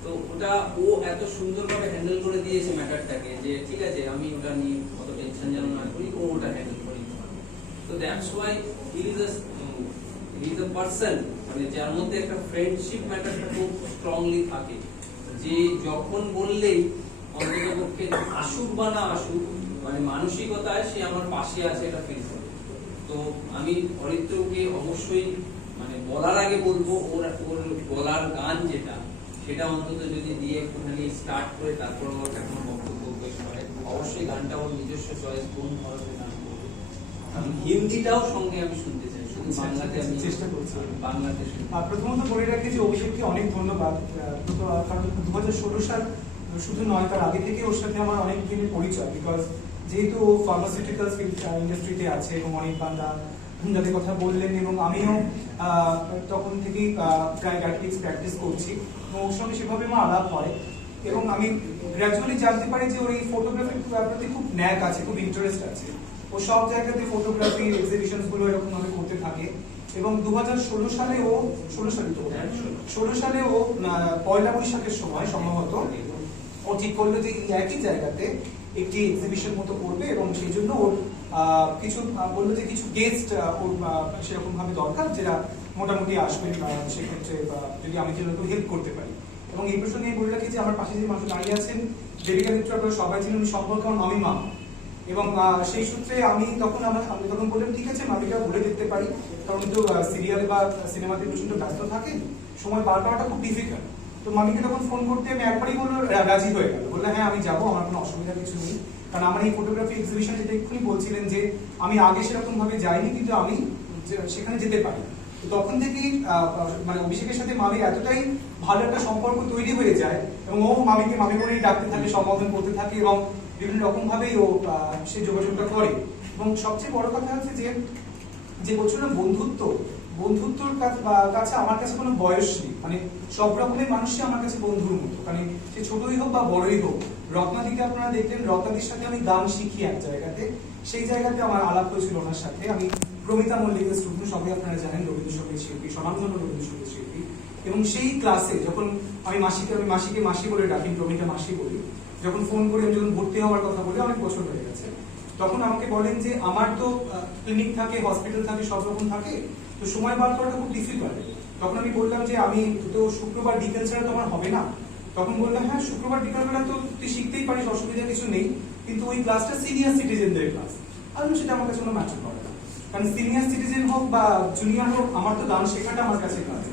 তো ওটা ও এত সুন্দরভাবে হ্যান্ডেল করে দিয়েছে ম্যাটারটাকে, যে ঠিক আছে আমি ওটা নিয়ে অত টেনশন যেন না করি, ও ওটা হ্যান্ডেল করে নিতে পারবে। তো that's why he is a person, মানে যার মধ্যে একটা ফ্রেন্ডশিপ ম্যাটারটা খুব স্ট্রংলি থাকে, যে যখন বললেই অন্ততপক্ষে আসুক বা না আসুক, মানে মানসিকতায় সে আমার পাশে আছে এটা ফিল করে। তো আমি অরিত্রকে অবশ্যই মানে বলার আগে বলবো ওর বলার গান যেটা, সেটা অন্তত যদি দিয়ে একটুখানি স্টার্ট করে তারপর ওর এখন বক্তব্য পেশ করে, অবশ্যই গানটা ওর নিজস্ব চয়েস, কোন ধরনের গান করবে। আমি হিন্দিটাও সঙ্গে আমি শুনতে চাই, শুধু বাংলাতে আমি চেষ্টা করছি। বাংলাতে প্রথমত বলে রাখি যে অভিষেককে অনেক ধন্যবাদ, কারণ 2016 সাল শুধু নয়, তার আগে থেকে ওর সাথে আমার অনেক দিনের পরিচয়, বিকজ যেহেতু ফার্মাসিউটিক্যালস ইন্ডাস্ট্রিতে আছে এবং অনেক বান্দা যাদের কথা বললেন, এবং আমিও তখন থেকেই প্রায় ডায়াবেটিক্স প্র্যাকটিস করছি, এবং ওর সঙ্গে সেভাবে আমার আলাপ হয়, এবং আমি গ্র্যাজুয়ালি জানতে পারি যে ওর এই ফটোগ্রাফির প্রতি খুব ন্যাক আছে, খুব ইন্টারেস্ট আছে। ও সব জায়গাতে ফটোগ্রাফি এক্সিবিশনস গুলো এরকম ভাবে করতে থাকে, এবং 2016 সালে ও 16 সালে ও পয়লা বৈশাখের সময় সম্ভবত ও ঠিক করলো যে এই একই জায়গাতে একটি এক্সিবিশন মতো করবে, এবং সেই জন্য ওর কিছু বললো যে কিছু গেস্ট ওর সেরকম ভাবে দরকার যারা মোটামুটি আসবে, সেক্ষেত্রে যদি আমি যেন একটু হেল্প করতে পারি। এবং এই প্রসঙ্গে বলে রাখি যে আমার পাশে যে মানুষ দাঁড়িয়ে আছেন, দেবিকা মিত্র, আপনারা সবাই ছিলেন, উনি সম্পর্কে আমার মামি মা, এবং সেই সূত্রে আমি তখন বললাম ঠিক আছে মামিকা বলে দেখতে পারি, কারণ তো সিরিয়ালে বা সিনেমাতে প্রচন্ড ব্যস্ত থাকেন, সময় বার করাটা খুব ডিফিকাল্ট। তো মামিকে তখন ফোন করতে আমি একবারই বললো, রাজি হয়ে গেল, বললো হ্যাঁ আমি যাবো, আমার কোনো অসুবিধা কিছু নেই। কারণ আমার এই ফটোগ্রাফি এক্সিবিশন যেটা এক্ষুনি বলছিলেন যে আমি আগে সেরকম ভাবে যাইনি, কিন্তু আমি সেখানে যেতে পারি। তো তখন থেকেই মানে অভিষেকের সাথে মামির এতটাই ভালো একটা সম্পর্ক তৈরি হয়ে যায়, এবং ও মামিকে মামি বলেই ডাকতে থাকে, সম্বোধন করতে থাকে, এবং বিভিন্ন রকম ভাবেই ও সে যোগাযোগটা করে। এবং সবচেয়ে বড় কথা হচ্ছে যে বলছিলাম বন্ধুত্বর কাছে আমার কাছে কোনো বয়স নেই, মানে সব রকমের মানুষই আমার কাছে বন্ধুর মতো, মানে সে ছোটই হোক বা বড়ই হোক। রত্নাদিকে আপনারা দেখলেন, রত্নাদির সাথে আমি গান শিখি এক জায়গাতে, সেই জায়গাতে আমার আলাপ হয়েছিল ওনার সাথে। আমি প্রমিতা মল্লিকের স্টুডেন্ট, সবাই আপনারা জানেন, রবীন্দ্রসঙ্গীত শিল্পী, স্বনামধন্য রবীন্দ্রসঙ্গীত শিল্পী। এবং সেই ক্লাসে যখন আমি মাসিকে মাসি বলে ডাকি, প্রমিতা মাসি বলি, যখন ফোন করে আমি যখন ভর্তি হওয়ার কথা বলি, অনেক বছর হয়ে গেছে, তখন আমাকে বলেন যে আমার তো ক্লিনিক থাকে, হসপিটাল থাকে, সব রকম থাকে, তো সময় বার করাটা খুব ডিফিকাল্ট। তখন আমি বললাম যে আমি তো শুক্রবার বিকেল ছাড়া তো আমার হবে না। তখন বললাম হ্যাঁ শুক্রবার বিকালবেলা তো তুই শিখতেই পারিস, অসুবিধা কিছু নেই, কিন্তু ওই ক্লাসটা সিনিয়র সিটিজেনদের ক্লাস। আর সেটা আমার কাছে কোনো ম্যাটার করে না, কারণ সিনিয়র সিটিজেন হোক বা জুনিয়র হোক, আমার তো গান শেখাটা আমার কাছে কাজ।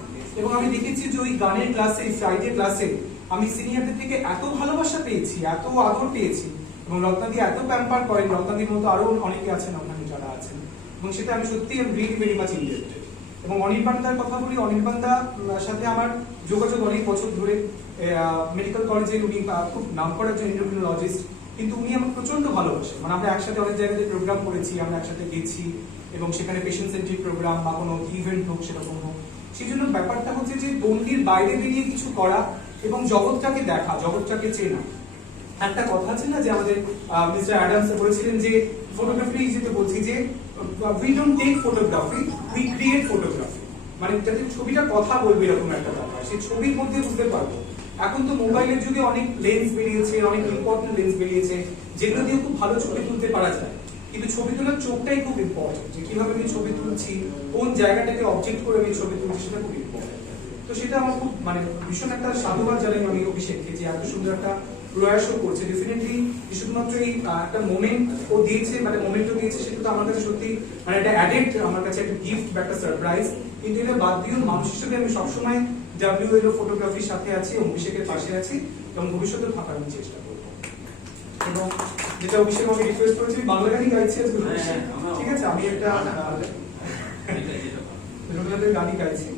এবং আমি দেখেছি যে ওই গানের ক্লাসে, ফ্রাইডে ক্লাসে আমি সিনিয়রদের থেকে এত ভালোবাসা পেয়েছি, এত আদর পেয়েছি, এবং রত্নাদি এত প্যাম্পার করেন, রত্নাদির মতো আরো অনেকে আছেন ওখানে যারা আছেন, এবং সেটা আমি সত্যি রিয়েলি ভেরি মাচ ইন্টারেস্টেড। এবং অনির্বাণদার কথা বলি, অনির্বাণদার সাথে আমার যোগাযোগ অনেক বছর ধরে। মেডিকেল কলেজে উনি খুব নাম করা একজন এন্ডোক্রিনোলজিস্ট, কিন্তু উনি আমাকে প্রচন্ড ভালোবাসেন, মানে আমরা একসাথে অনেক জায়গাতে প্রোগ্রাম করেছি, আমরা একসাথে গেছি, এবং সেখানে পেশেন্ট সেন্ট্রিক প্রোগ্রাম বা কোনো ইভেন্ট হোক সেরকম হোক, সেই জন্য ব্যাপারটা হচ্ছে যে গণ্ডির বাইরে বেরিয়ে কিছু করা এবং জগৎটাকে দেখা, জগৎটাকে চেনা। একটা কথা আছে না যে আমাদের মিস্টার অ্যাডামস বলেছিলেন যে ফটোগ্রাফি যেটা বলছি যে we don't take photography, we create photography. মানে যাতে ছবিটা কথা বলবে এরকম একটা ব্যাপার, সেই ছবির মধ্যে বুঝতে পারবো। এখন তো মোবাইলের যুগে অনেক লেন্স বেরিয়েছে, অনেক ইম্পর্টেন্ট লেন্স বেরিয়েছে, যেগুলো দিয়ে খুব ভালো ছবি তুলতে পারা যায়। কিন্তু ছবি তোলার চোখটাই খুব ইম্পর্টেন্ট, যে কিভাবে আমি ছবি তুলছি, কোন জায়গাটাকে অবজেক্ট করে আমি ছবি তুলছি, সেটা খুব ইম্পর্টেন্ট। তো সেটা আমার খুব মানে ভীষণ একটা সাধুবাদ জানাই আমি অভিষেককে, যে এত সুন্দর একটা প্রয়াসও করছে। ডেফিনেটলি শুধুমাত্র এই একটা মোমেন্ট ও দিয়েছে, মানে মোমেন্টও দিয়েছে, সেটা তো আমার কাছে সত্যি মানে একটা অ্যাডেড, আমার কাছে একটা গিফট বা একটা সারপ্রাইজ। কিন্তু এটা বাদ দিয়েও মানুষ হিসেবে আমি সবসময় WLO ফটোগ্রাফির সাথে আছি, অভিষেকের পাশে আছি এবং ভবিষ্যতে থাকার আমি চেষ্টা করবো। এবং যেটা অভিষেক আমাকে রিকোয়েস্ট করেছে, বাংলা গানই গাইছি আজকে, ঠিক আছে? আমি একটা রবীন্দ্রনাথের গানই গাইছি,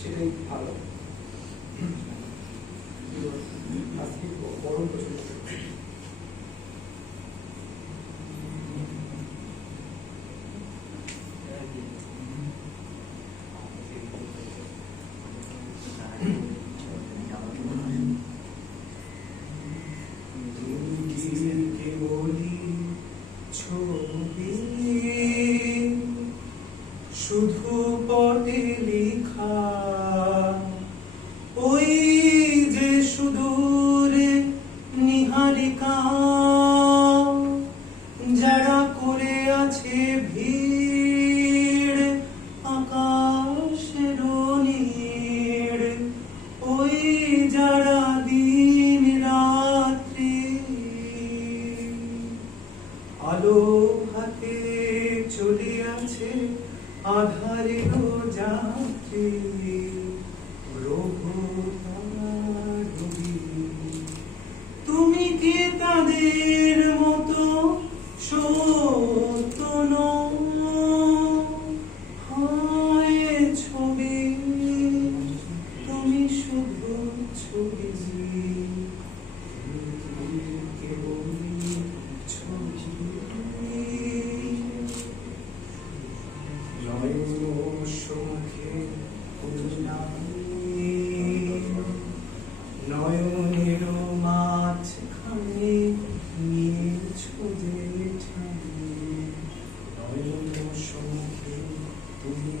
সেটাই ভালো। আজকে গরম প্রচুর। শুধু পদে লেখা ওই যে সুদূরে নিহারিকা, যারা করে আছে ভিড় আকাশের নীড়, ওই যারা দিন রাত্রি আলো হাতে চলে আছে আধারের যাত্রী, তুমি কি তাদের মতো সত্য নও? হয় ছবি, তুমি শুধু ছবি, কেবল ছবি। সুখে নয়নের মাঝখানে নিয়েছো যে ঠাঁই, নয়ন সুখে তুমি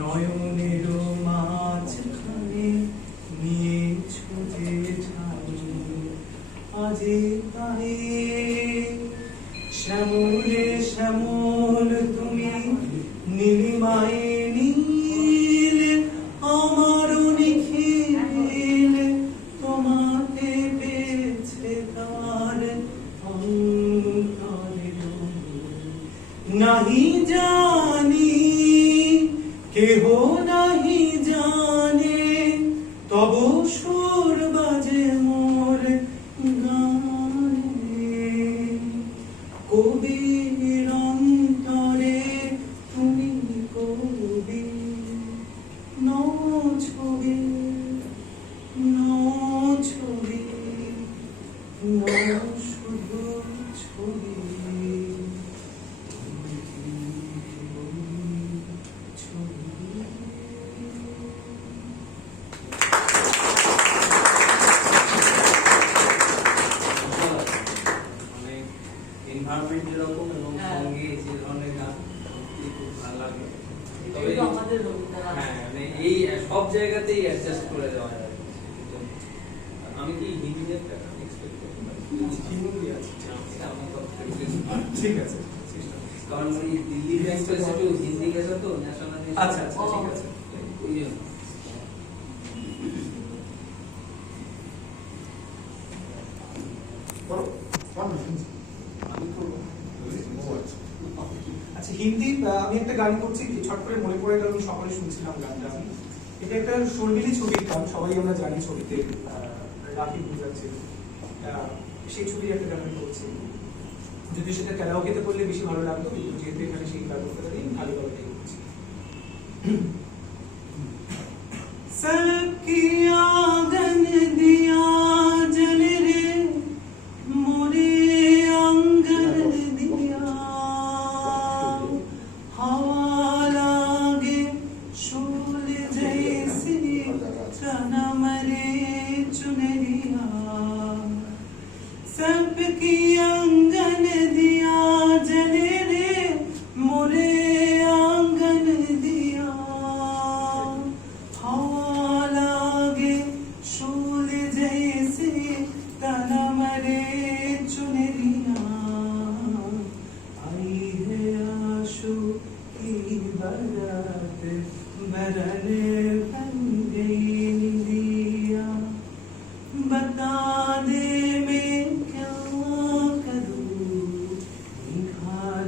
নয়নের মাঝখানে নিয়েছো যে ঠাঁই, আজে তাই শ্যামলে শ্যামল তুমি নীলিমায় নীল, আমারও নিখিল তোমাতে পেয়েছে তার অন্তরের। নাহি জানি কেহ নাহি জানে, তব সুর বাজে মোর গানে। কবির অন্তরে তুমি কবি, নও ছবি, নও ছবি, নও শুধু ছবি, এনভায়রনমেন্ট যেরকম এবং সঙ্গে যে ধরনের গান সত্যি খুব ভালো লাগে। তবে এটাই তো আমাদের রবীন্দ্রনাথ। হ্যাঁ মানে এই সব জায়গাতেই অ্যাডজাস্ট করে দেওয়া যায়। আমি কি হিন্দিতে একটা এক্সপেক্ট করতে পারি? হিন্দি আছে, এটা আমার কথা ঠিক আছে। কারণ ওই দিল্লি এক্সপ্রেস একটু হিন্দি গেছে তো ন্যাশনাল। আচ্ছা আচ্ছা, ঠিক আছে। ওই জন্য আমি করবো। আচ্ছা, হিন্দি আমি একটা গান করছি, ছট করে মনে পড়ে গেল, আমি সকালে শুনছিলাম গানটা। এটা একটা শর্মিলি ছবির গান, সবাই আমরা জানি ছবিতে রাখি বুঝাচ্ছে, সেই ছবির একটা গান আমি করছি। যদি সেটা ক্যারাওকেতে করলে বেশি ভালো লাগতো, কিন্তু যেহেতু এখানে সেই ব্যবস্থাটা নেই, খালি গলাতেই করছি। सबकी आंगन दिया जल रे, मोरे आंगन दिया हवाला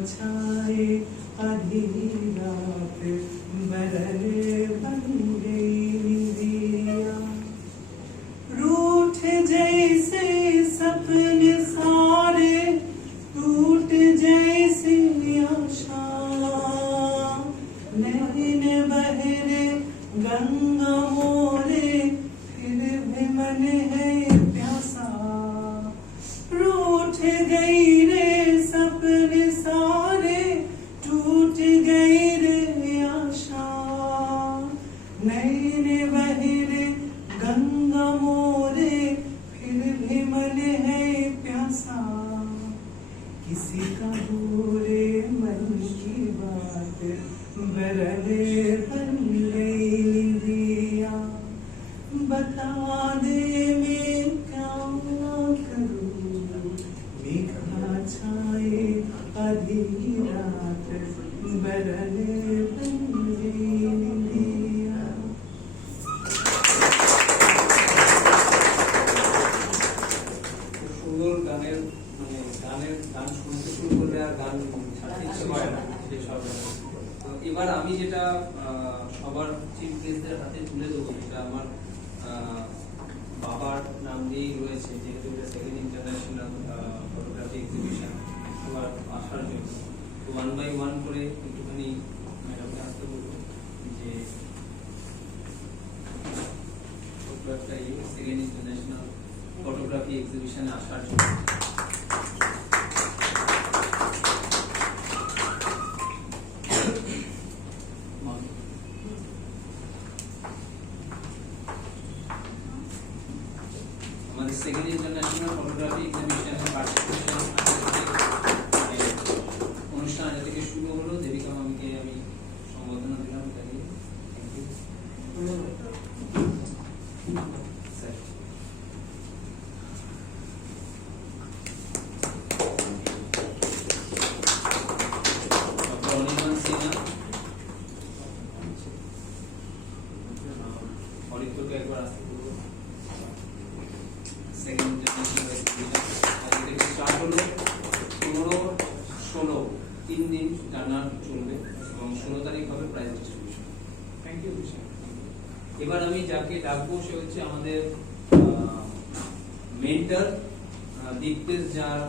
छाए आधी रात बरने बन गई दिया रूठ जैसे सपने सारे टूट जैसे आशा नैन बहरे गंगा मोरे फिर भी मन है प्यासा रूठ गई रे सपने सारे टूट गई रे आशा नैन बहरे गंगा मोरे फिर भी मन है प्यासा किसी का बुरे मन की बात बरने बन गई दिया बता दे मैं क्या करूं मेघा छाए आधी रात बरने बन गई दिया সুন্দর গানের মানে গান শুনতে শুরু করলে আর গান ছাড়তে ইচ্ছে করে না সেসব। তো এবার আমি যেটা সবার চিফ গেস্টদের হাতে তুলে দেবো, যেটা আমার বাবার নাম দিয়েই রয়েছে, যেহেতু এটা সেকেন্ড ইন্টারন্যাশনাল ফটোগ্রাফি এক্সিবিশন সবার আসার জন্য। তো 1 by 1 করে একটুখানি ম্যাডামকে আসতে বলবো যে ফটোগ্রাফটা সেকেন্ড ইন্টারন্যাশনাল ফটোগ্রাফি এক্সিবিশনে আসার জন্য। আমাদের সেকেন্ড ইন্টারন্যাশনাল ফটোগ্রাফি এক্সিবিশনের পার্টিসিপেশন অনুষ্ঠান আজ থেকে শুরু হলো। দেবিকা মামিকে আমি সম্বোধনা দিলাম। Thank you sir. Anirban Sinha, অরিত্রকে একবার আসতে বলবো। সেকেন্ড ইন্টারন্যাশনাল এক্সিবিশন আজ থেকে স্টার্ট হলো। 15-16 3 দিন টানা চলবে এবং 16 তারিখ হবে প্রাইজ ডিস্ট্রিবিউশন। থ্যাংক ইউ এবার আমি যাকে ডাকবো সে হচ্ছে আমাদের মেন্টর দীপ্তেশ, যার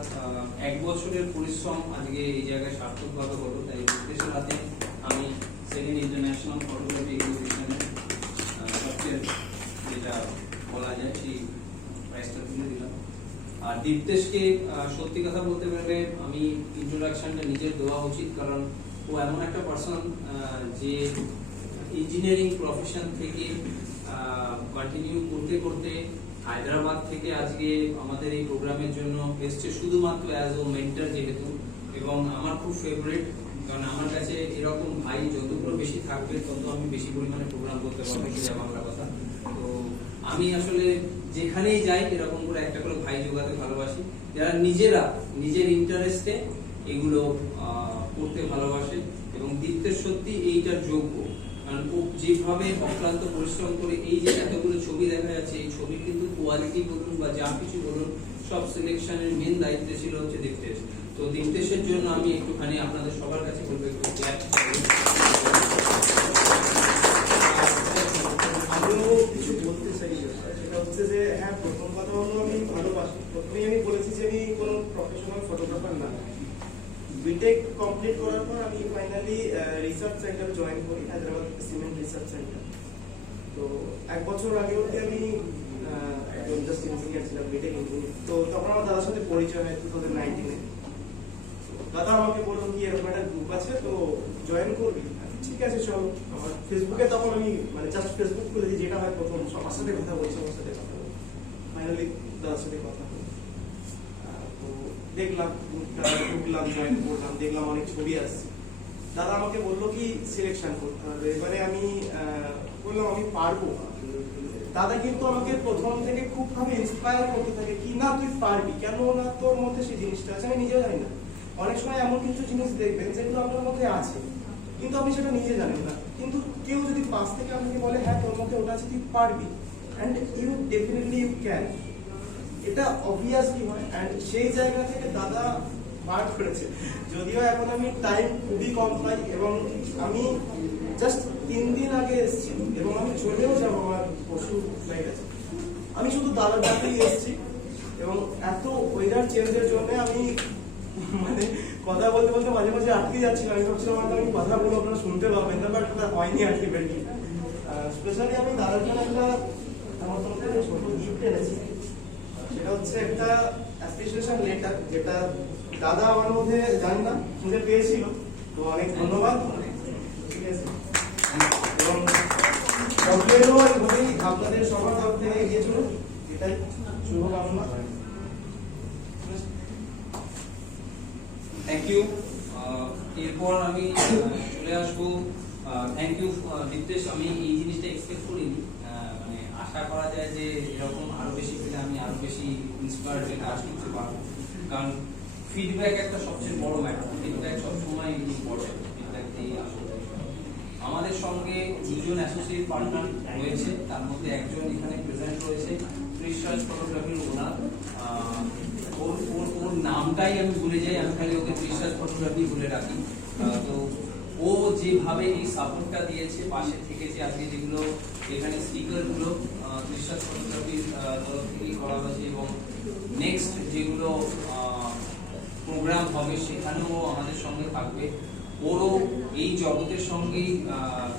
1 বছরের পরিশ্রম আজকে এই জায়গায় সার্থকভাবে হলো। তাই দীপ্তেশের হাতে আমি সেকেন্ড ইন্টারন্যাশনাল ফটোগ্রাফি এক্সিবিশনের সবচেয়ে যেটা বলা যায় সেই প্রাইজটা তুলে দিলাম। আর দীপ্তেশকে সত্যি কথা বলতে পারলে আমি ইন্ট্রোডাকশনটা নিজের দেওয়া উচিত, কারণ ও এমন একটা পার্সন যে ইঞ্জিনিয়ারিং প্রফেশন থেকে কন্টিনিউ করতে করতে হায়দ্রাবাদ থেকে আজকে আমাদের এই প্রোগ্রামের জন্য এসছে শুধুমাত্র অ্যাজ ও মেন্টর যেহেতু, এবং আমার খুব ফেভারিট, কারণ আমার কাছে এরকম ভাই যতগুলো বেশি থাকবে তত আমি বেশি পরিমাণে প্রোগ্রাম করতে পারবো, সেটা বাংলা কথা। তো আমি আসলে যেখানেই যাই এরকম করে একটা করে ভাই জোগাতে ভালোবাসি, যারা নিজেরা নিজের ইন্টারেস্টে এগুলো করতে ভালোবাসে, এবং দীপ্তের সত্যি এইটার যোগ্য। কারণ ও যেভাবে অক্লান্ত পরিশ্রম করে এই যে এতগুলো ছবি দেখা যাচ্ছে, এই ছবির কিন্তু কোয়ালিটি বলুন বা যা কিছু বলুন সব সিলেকশনের মেন দায়িত্ব ছিল হচ্ছে দীপ্তেশ। তো দীপ্তেশের জন্য আমি একটুখানি আপনাদের সবার কাছে বলবো একটু আমিও কিছু বলতে চাই, সেটা হচ্ছে যে হ্যাঁ, প্রথম কথা হলো আমি ভালোবাসি। প্রথমেই আমি বলেছি যে আমি কোনো প্রফেশনাল ফটোগ্রাফার না। বিটেক কমপ্লিট করার পর আমি ফাইনালি রিসার্চ সেন্টার জয়েন করি, হায়দ্রাবাদ সিমেন্ট রিসার্চ সেন্টার। তো 1 বছর আগে অবধি আমি একজন জাস্ট ইঞ্জিনিয়ার ছিলাম, বিটেক ইঞ্জিনিয়ার। তো তখন আমার দাদার সাথে পরিচয় হয় 2019-এ। দাদা আমাকে বললো কি এরকম একটা গ্রুপ আছে, তো জয়েন করবি? ঠিক আছে চলো। আমার ফেসবুকে তখন আমি মানে জাস্ট ফেসবুক খুলে দিই, যেটা হয় প্রথম সবার সাথে কথা বলছি, আমার সাথে কথা বলছি। ফাইনালি দাদার সাথে কথা বলি। তো দেখলাম ঢুকলাম, জয়েন করলাম, দেখলাম অনেক ছবি আসছে। দাদা আমাকে বললো কি সিলেকশন করতে হবে। এবারে আমি বললাম আমি পারবো। দাদা কিন্তু আমাকে প্রথম থেকে খুব ভাবে ইন্সপায়ার করতে থাকে কি না তুই পারবি, কেন না তোর মধ্যে সেই জিনিসটা আছে। আমি নিজেও জানি না, অনেক সময় এমন কিছু জিনিস দেখবেন যেগুলো আপনার মধ্যে আছে কিন্তু আপনি সেটা নিজে জানেন না, কিন্তু কেউ যদি পাশ থেকে আপনাকে বলে হ্যাঁ তোর মধ্যে ওটা আছে, তুই পারবি, and you definitely you can, এটা অবভিয়াসলি হয়। অ্যান্ড সেই জায়গা থেকে দাদা পার করেছে। যদিও এখন আমি টাইম খুবই কম পাই এবং আমি জাস্ট 3 দিন আগে এসেছি এবং আমি চলেও যাবো, আমার পশু হয়ে গেছে। আমি শুধু দাদার ডাকেই এসেছি এবং এত ওয়েদার চেঞ্জের জন্য আমি মানে কথা বলতে বলতে মাঝে মাঝে আটকে যাচ্ছিলাম। আমি ভাবছিলাম হয়তো আমি কথাগুলো আপনারা শুনতে পাবেন না, বাট হয়নি আলটিমেটলি। স্পেশালি আমি দাদার জন্য একটা আমার তরফ থেকে ছোট গিফট এনেছি। সেটা হচ্ছে একটা অ্যাপ্রিসিয়েশন লেটার, যেটা দাদা আমার মধ্যে জানি না খুঁজে পেয়েছিল। তো অনেক ধন্যবাদ, ঠিক আছে। এবং ডব্লিউএলও এইভাবেই আপনাদের সবার তরফ থেকে এগিয়ে চলুন, এটাই শুভকামনা। Thank you. এরপর আমি চলে আসবো। Thank you Diptesh. আমি এই জিনিসটা এক্সপেক্ট করিনি, মানে আশা করা যায় যে এরকম আরো বেশি পেলে আমি আরো বেশি ইন্সপায়ার্ড কাজ করতে পারবো, কারণ ফিডব্যাক একটা সবচেয়ে বড় ম্যাটার। ফিডব্যাক সবসময় ইম্পর্টেন্ট, ফিডব্যাক দিয়ে আসলে আমাদের সঙ্গে দুজন অ্যাসোসিয়েট পার্টনার রয়েছে, তার মধ্যে একজন এখানে প্রেজেন্ট রয়েছে রিসার্চ ফটোগ্রাফির ওনার। ওর নামটাই আমি ভুলে যাই, আমি খালি ওকে রিসার্চ ফটোগ্রাফি বলে রাখি। তো ও যেভাবে এই সাপোর্টটা দিয়েছে, পাশে থেকেছে, আজকে যেগুলো এখানে স্পিকারগুলো রিসার্চ ফটোগ্রাফির তরফ থেকেই করা হয়েছে এবং নেক্সট যেগুলো প্রোগ্রাম হবে সেখানেও আমাদের সঙ্গে থাকবে। ওরও এই জগতের সঙ্গেই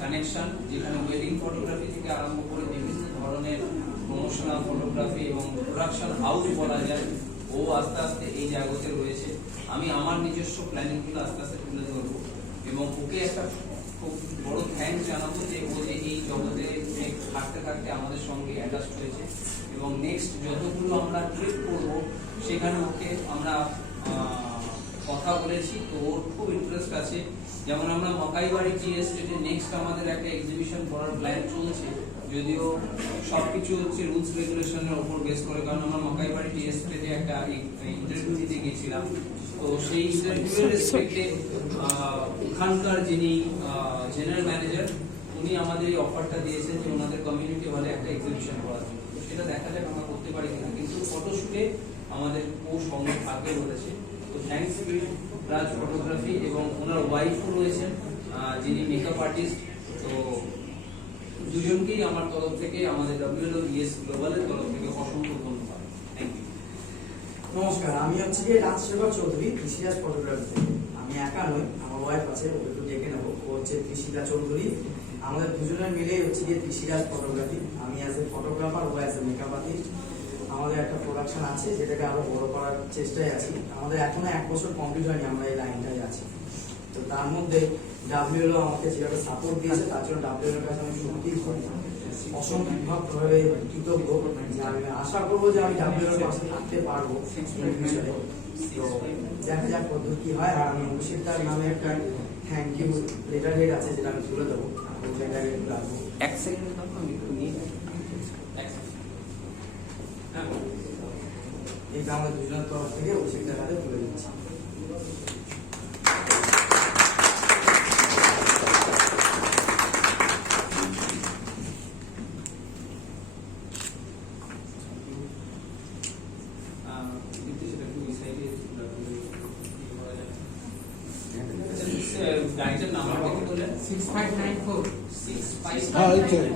কানেকশন, যেখানে ওয়েডিং ফটোগ্রাফি থেকে আরম্ভ করে বিভিন্ন ধরনের প্রমোশনাল ফটোগ্রাফি এবং প্রোডাকশন হাউস বলা যায়, ও আস্তে আস্তে এই জগতে রয়েছে। আমি আমার নিজস্ব প্ল্যানিংগুলো আস্তে আস্তে তুলে ধরবো এবং ওকে একটা খুব বড় থ্যাঙ্কস জানাবো যে ও যে এই জগতে থাকতে থাকতে আমাদের সঙ্গে অ্যাটাচ হয়েছে এবং নেক্সট যতগুলো আমরা ট্রিপ করবো সেখানে ওকে আমরা কথা বলেছি। তো ওর খুব ইন্টারেস্ট আছে। যেমন আমরা মকাইবাড়ি টি এস্টেটে নেক্সট আমাদের একটা এক্সিবিশন করার প্ল্যান চলছে, যদিও সবকিছু হচ্ছে রুলস রেগুলেশনের উপর বেস করে, কারণ আমরা মকাইবাড়ি টি এস্টেটে একটা ইন্টারভিউ দিতে গিয়েছিলাম। তো সেই ইন্টারভিউয়ের রেসপেক্টে ওখানকার যিনি জেনারেল ম্যানেজার উনি আমাদের এই অফারটা দিয়েছেন যে ওনাদের কমিউনিটি হলে একটা এক্সিবিশন করার জন্য। তো সেটা দেখা যাক আমরা করতে পারি কিনা, কিন্তু ফটোশুটে আমাদের ও সঙ্গে থাকবে বলেছে। তো থ্যাংকস রাজ ফটোগ্রাফি এবং ওনার ওয়াইফও রয়েছেন যিনি মেকআপ আর্টিস্ট। তো দুজনকেই আমার তরফ থেকে, আমাদের ডব্লিউএলও ইএস গ্লোবালের তরফ থেকে অসংখ্য ধন্যবাদ। Thank you. নমস্কার, আমি হচ্ছে গিয়ে রাজশেখর চৌধুরী, কৃষিরাজ ফটোগ্রাফি থেকে। আমি একা নই, আমার ওয়াইফ আছে, ওকে একটু ডেকে নেবো। ও হচ্ছে কৃষিদা চৌধুরী। আমাদের দুজনের মিলে হচ্ছে গিয়ে কৃষিরাজ ফটোগ্রাফি। আমি অ্যাজ এ ফটোগ্রাফার, ও অ্যাজ এ মেকআপ আর্টিস্ট। আমাদের একটা প্রোডাকশন আছে যেটাকে আরো বড় করার চেষ্টায় আছি। আমাদের এখনো 1 বছর কমপ্লিট হয়নি, আমরা এই লাইনটাই আছি। তো তার মধ্যে ডাব্লিউএলও আমাকে যেভাবে সাপোর্ট দিয়েছে তার জন্য ডাব্লিউএলওর কাছে আমি সত্যি অসম্ভবভাবে কৃতজ্ঞ। যে আমি আশা করবো যে আমি ডাব্লিউএলওর পাশে থাকতে পারবো এই বিষয়ে। তো দেখা যাক কত কি হয়। আর আমি অভিষেক তার নামে একটা থ্যাংক ইউ লেটার হেড আছে যেটা আমি তুলে দেবো, লেটার হেড রাখবো। এক সেকেন্ড আমি একটু নিয়ে এটা আমাদের দুজনের তরফ থেকে অভিষেক তার হাতে তুলে দিচ্ছি। গাড়িটার নাম্বারটা কি বললেন? 6594। 6594।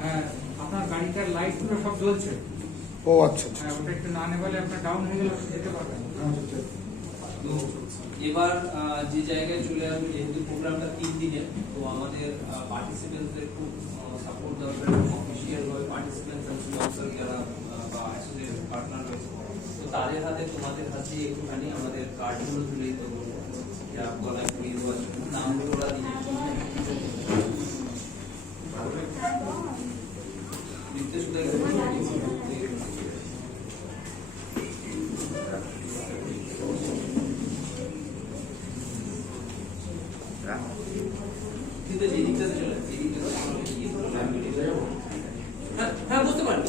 হ্যাঁ, আপনার গাড়িটার লাইটগুলো সব জ্বলছে। ও আচ্ছা হ্যাঁ, ওটা একটু না নেবালে আপনার ডাউন হয়ে গেলে আপনি যেতে পারবেন। তো এবার যে জায়গায় চলে আসবে, যেহেতু প্রোগ্রামটা 3 দিনের, তো আমাদের পার্টিসিপেন্টদের খুব সাপোর্ট দরকার। অফিসিয়াল ভাবে পার্টিসিপেন্টস এবং স্পন্সর যারা বা অ্যাসোসিয়েট পার্টনার রয়েছে, তো তাদের হাতে তোমাদের হাতে একটুখানি আমাদের কার্ডগুলো তুলে দিতে বলবো, যা গলায় পরিয়ে দেওয়ার জন্য নামগুলো ওরা দিয়ে দিতে শুধু হ্যাঁ বুঝতে পারেন,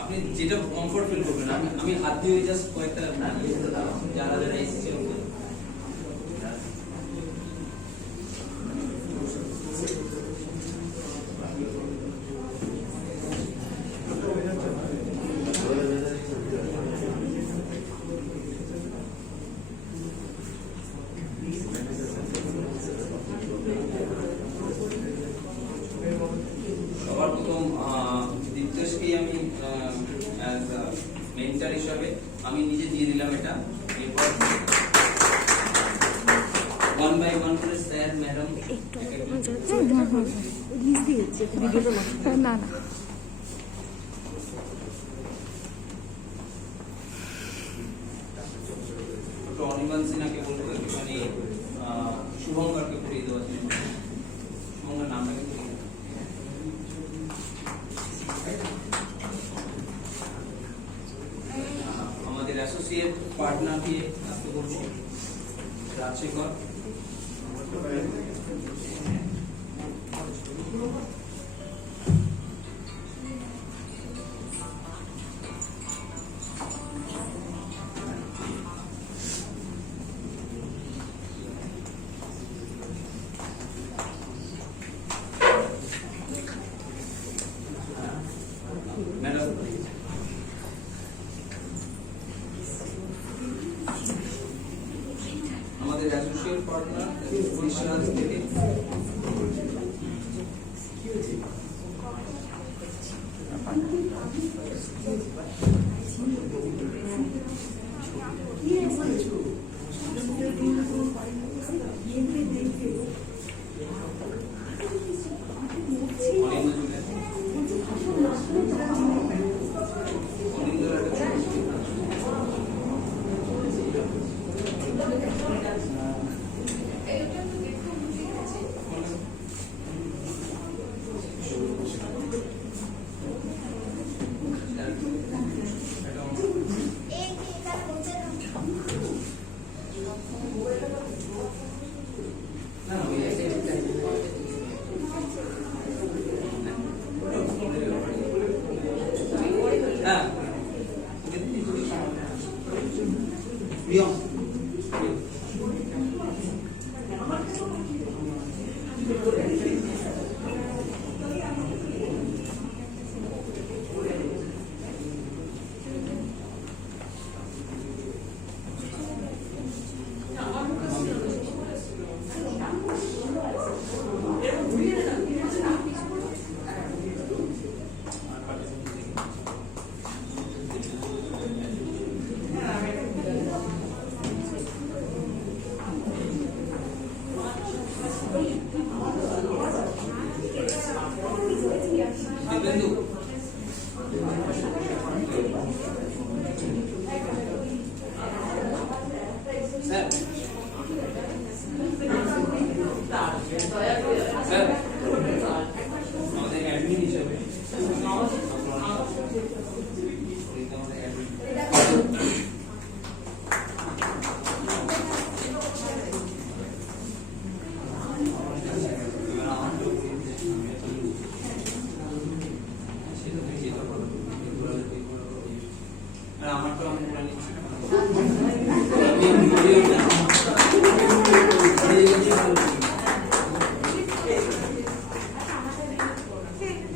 আপনি যেটা কমফোর্ট ফিল করবেন। আমি হাত দিয়ে জাস্ট কয়েকটা যারা যারা এসেছে ওয়ান বাই ওয়ান করে স্যার ম্যাডাম না না তো অনির্বাণ সিনহাকে বলবো একটুখানি শুভঙ্করকে পড়িয়ে দেওয়ার জন্য। শুভঙ্কর নামটাকে পড়িয়ে দেবো। আমাদের অ্যাসোসিয়েট পার্টনারকে আসতে বলছি রাজশেখর। ম্যাডাম আমাদের অ্যাসোসিয়েট পার্টনার বিশ্বনাথ থেকে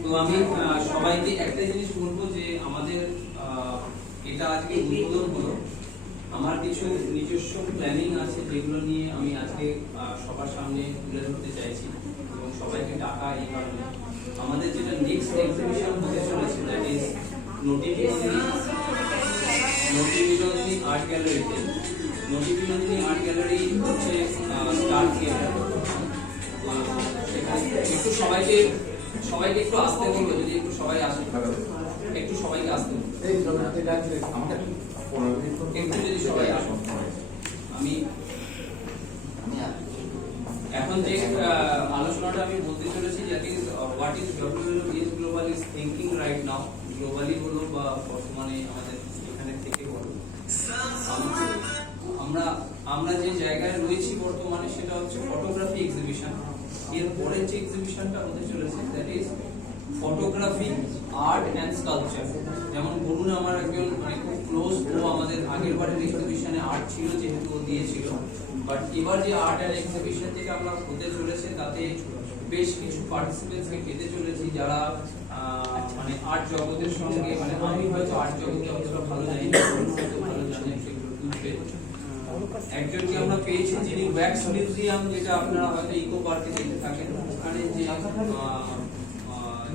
তো আমি সবাইকে একটা জিনিস বলবো যে আমাদের এটা আজকে উদ্বোধন হলো। আমার কিছু নিজস্ব প্ল্যানিং আছে যেগুলো নিয়ে আমি আজকে সবার সামনে তুলে ধরতে চাইছি এবং সবাইকে ডাকা এই কারণে আমাদের যেটা নেক্সট এক্সিবিশন হতে চলেছে দ্যাট ইজ নটি বিনোদিনী আর্ট গ্যালারিতে। নটি বিনোদিনী আর্ট গ্যালারি হচ্ছে স্টার থিয়েটার। সেখানে একটু সবাইকে একটু আসতে বলবো, যদি একটু সবাই আসে, একটু সবাইকে আসতে বলবো, একটু যদি সবাই আসো। আমি এখন যে আলোচনাটা আমি বলতে চলেছি that is what is WWES global is thinking right now. Globally বলো বা বর্তমানে আমাদের এখানে থেকে বলো, আমরা যে জায়গায় রয়েছি বর্তমানে সেটা হচ্ছে ফটোগ্রাফি এক্সিবিশন। এর পরের যে এক্সিবিশনটা হতে চলেছে that is photography art and sculpture. যেমন বলুন আমার একজন মানে খুব ক্লোজ, ও আমাদের আগের বারের এক্সিবিশনে আর্ট ছিল যেহেতু ও দিয়েছিল, বাট এবার যে আর্ট অ্যান্ড এক্সিবিশন থেকে আমরা হতে চলেছে তাতে বেশ কিছু পার্টিসিপেন্টসকে পেতে চলেছি যারা মানে আর্ট জগতের সঙ্গে, মানে আমি হয়তো আর্ট জগতে অতটা ভালো জানি না, ভালো জানেন সেগুলো বুঝবে। একজনকে আমরা পেয়েছি যিনি ওয়্যাক্স মিউজিয়াম, যেটা আপনারা হয়তো ইকো পার্কে দেখতে থাকেন, ওখানে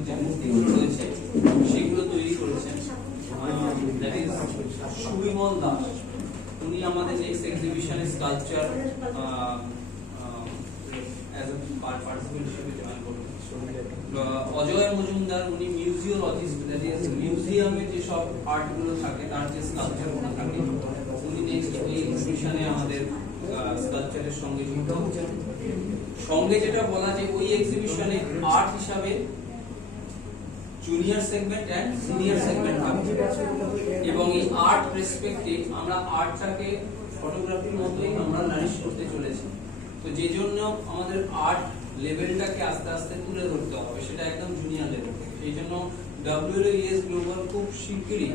যে মূর্তিগুলো রয়েছে সেগুলো তৈরি করেছেন দ্যাট ইজ সুবিমল দাস। উনি আমাদের নেক্সট এক্সিবিশনে স্কাল্পচার পার্টিসিপেন্ট হিসেবে জয়েন করবেন। অজয় মজুমদার, উনি মিউজিওলজিস্ট, দ্যাট ইজ মিউজিয়ামে যে সব আর্টগুলো থাকে তার যে স্কাল্পচারগুলো থাকে, উনি নেক্সট এই এক্সিবিশনে আমাদের স্কাল্পচারের সঙ্গে যুক্ত হচ্ছেন। সঙ্গে যেটা বলা যে ওই এক্সিবিশনে আর্ট হিসাবে junior segment and senior segment থাকবে, এবং এই আর্ট রেসপেক্টে আমরা আর্টটাকে ফটোগ্রাফির মতোই আমরা নারিশ করতে চলেছি। তো যে জন্য আমাদের আর্ট লেভেলটাকে আস্তে আস্তে তুলে ধরতে হবে, সেটা একদম জুনিয়র লেভেল থেকে। সেই জন্য WLES গ্লোবাল খুব শিগগিরই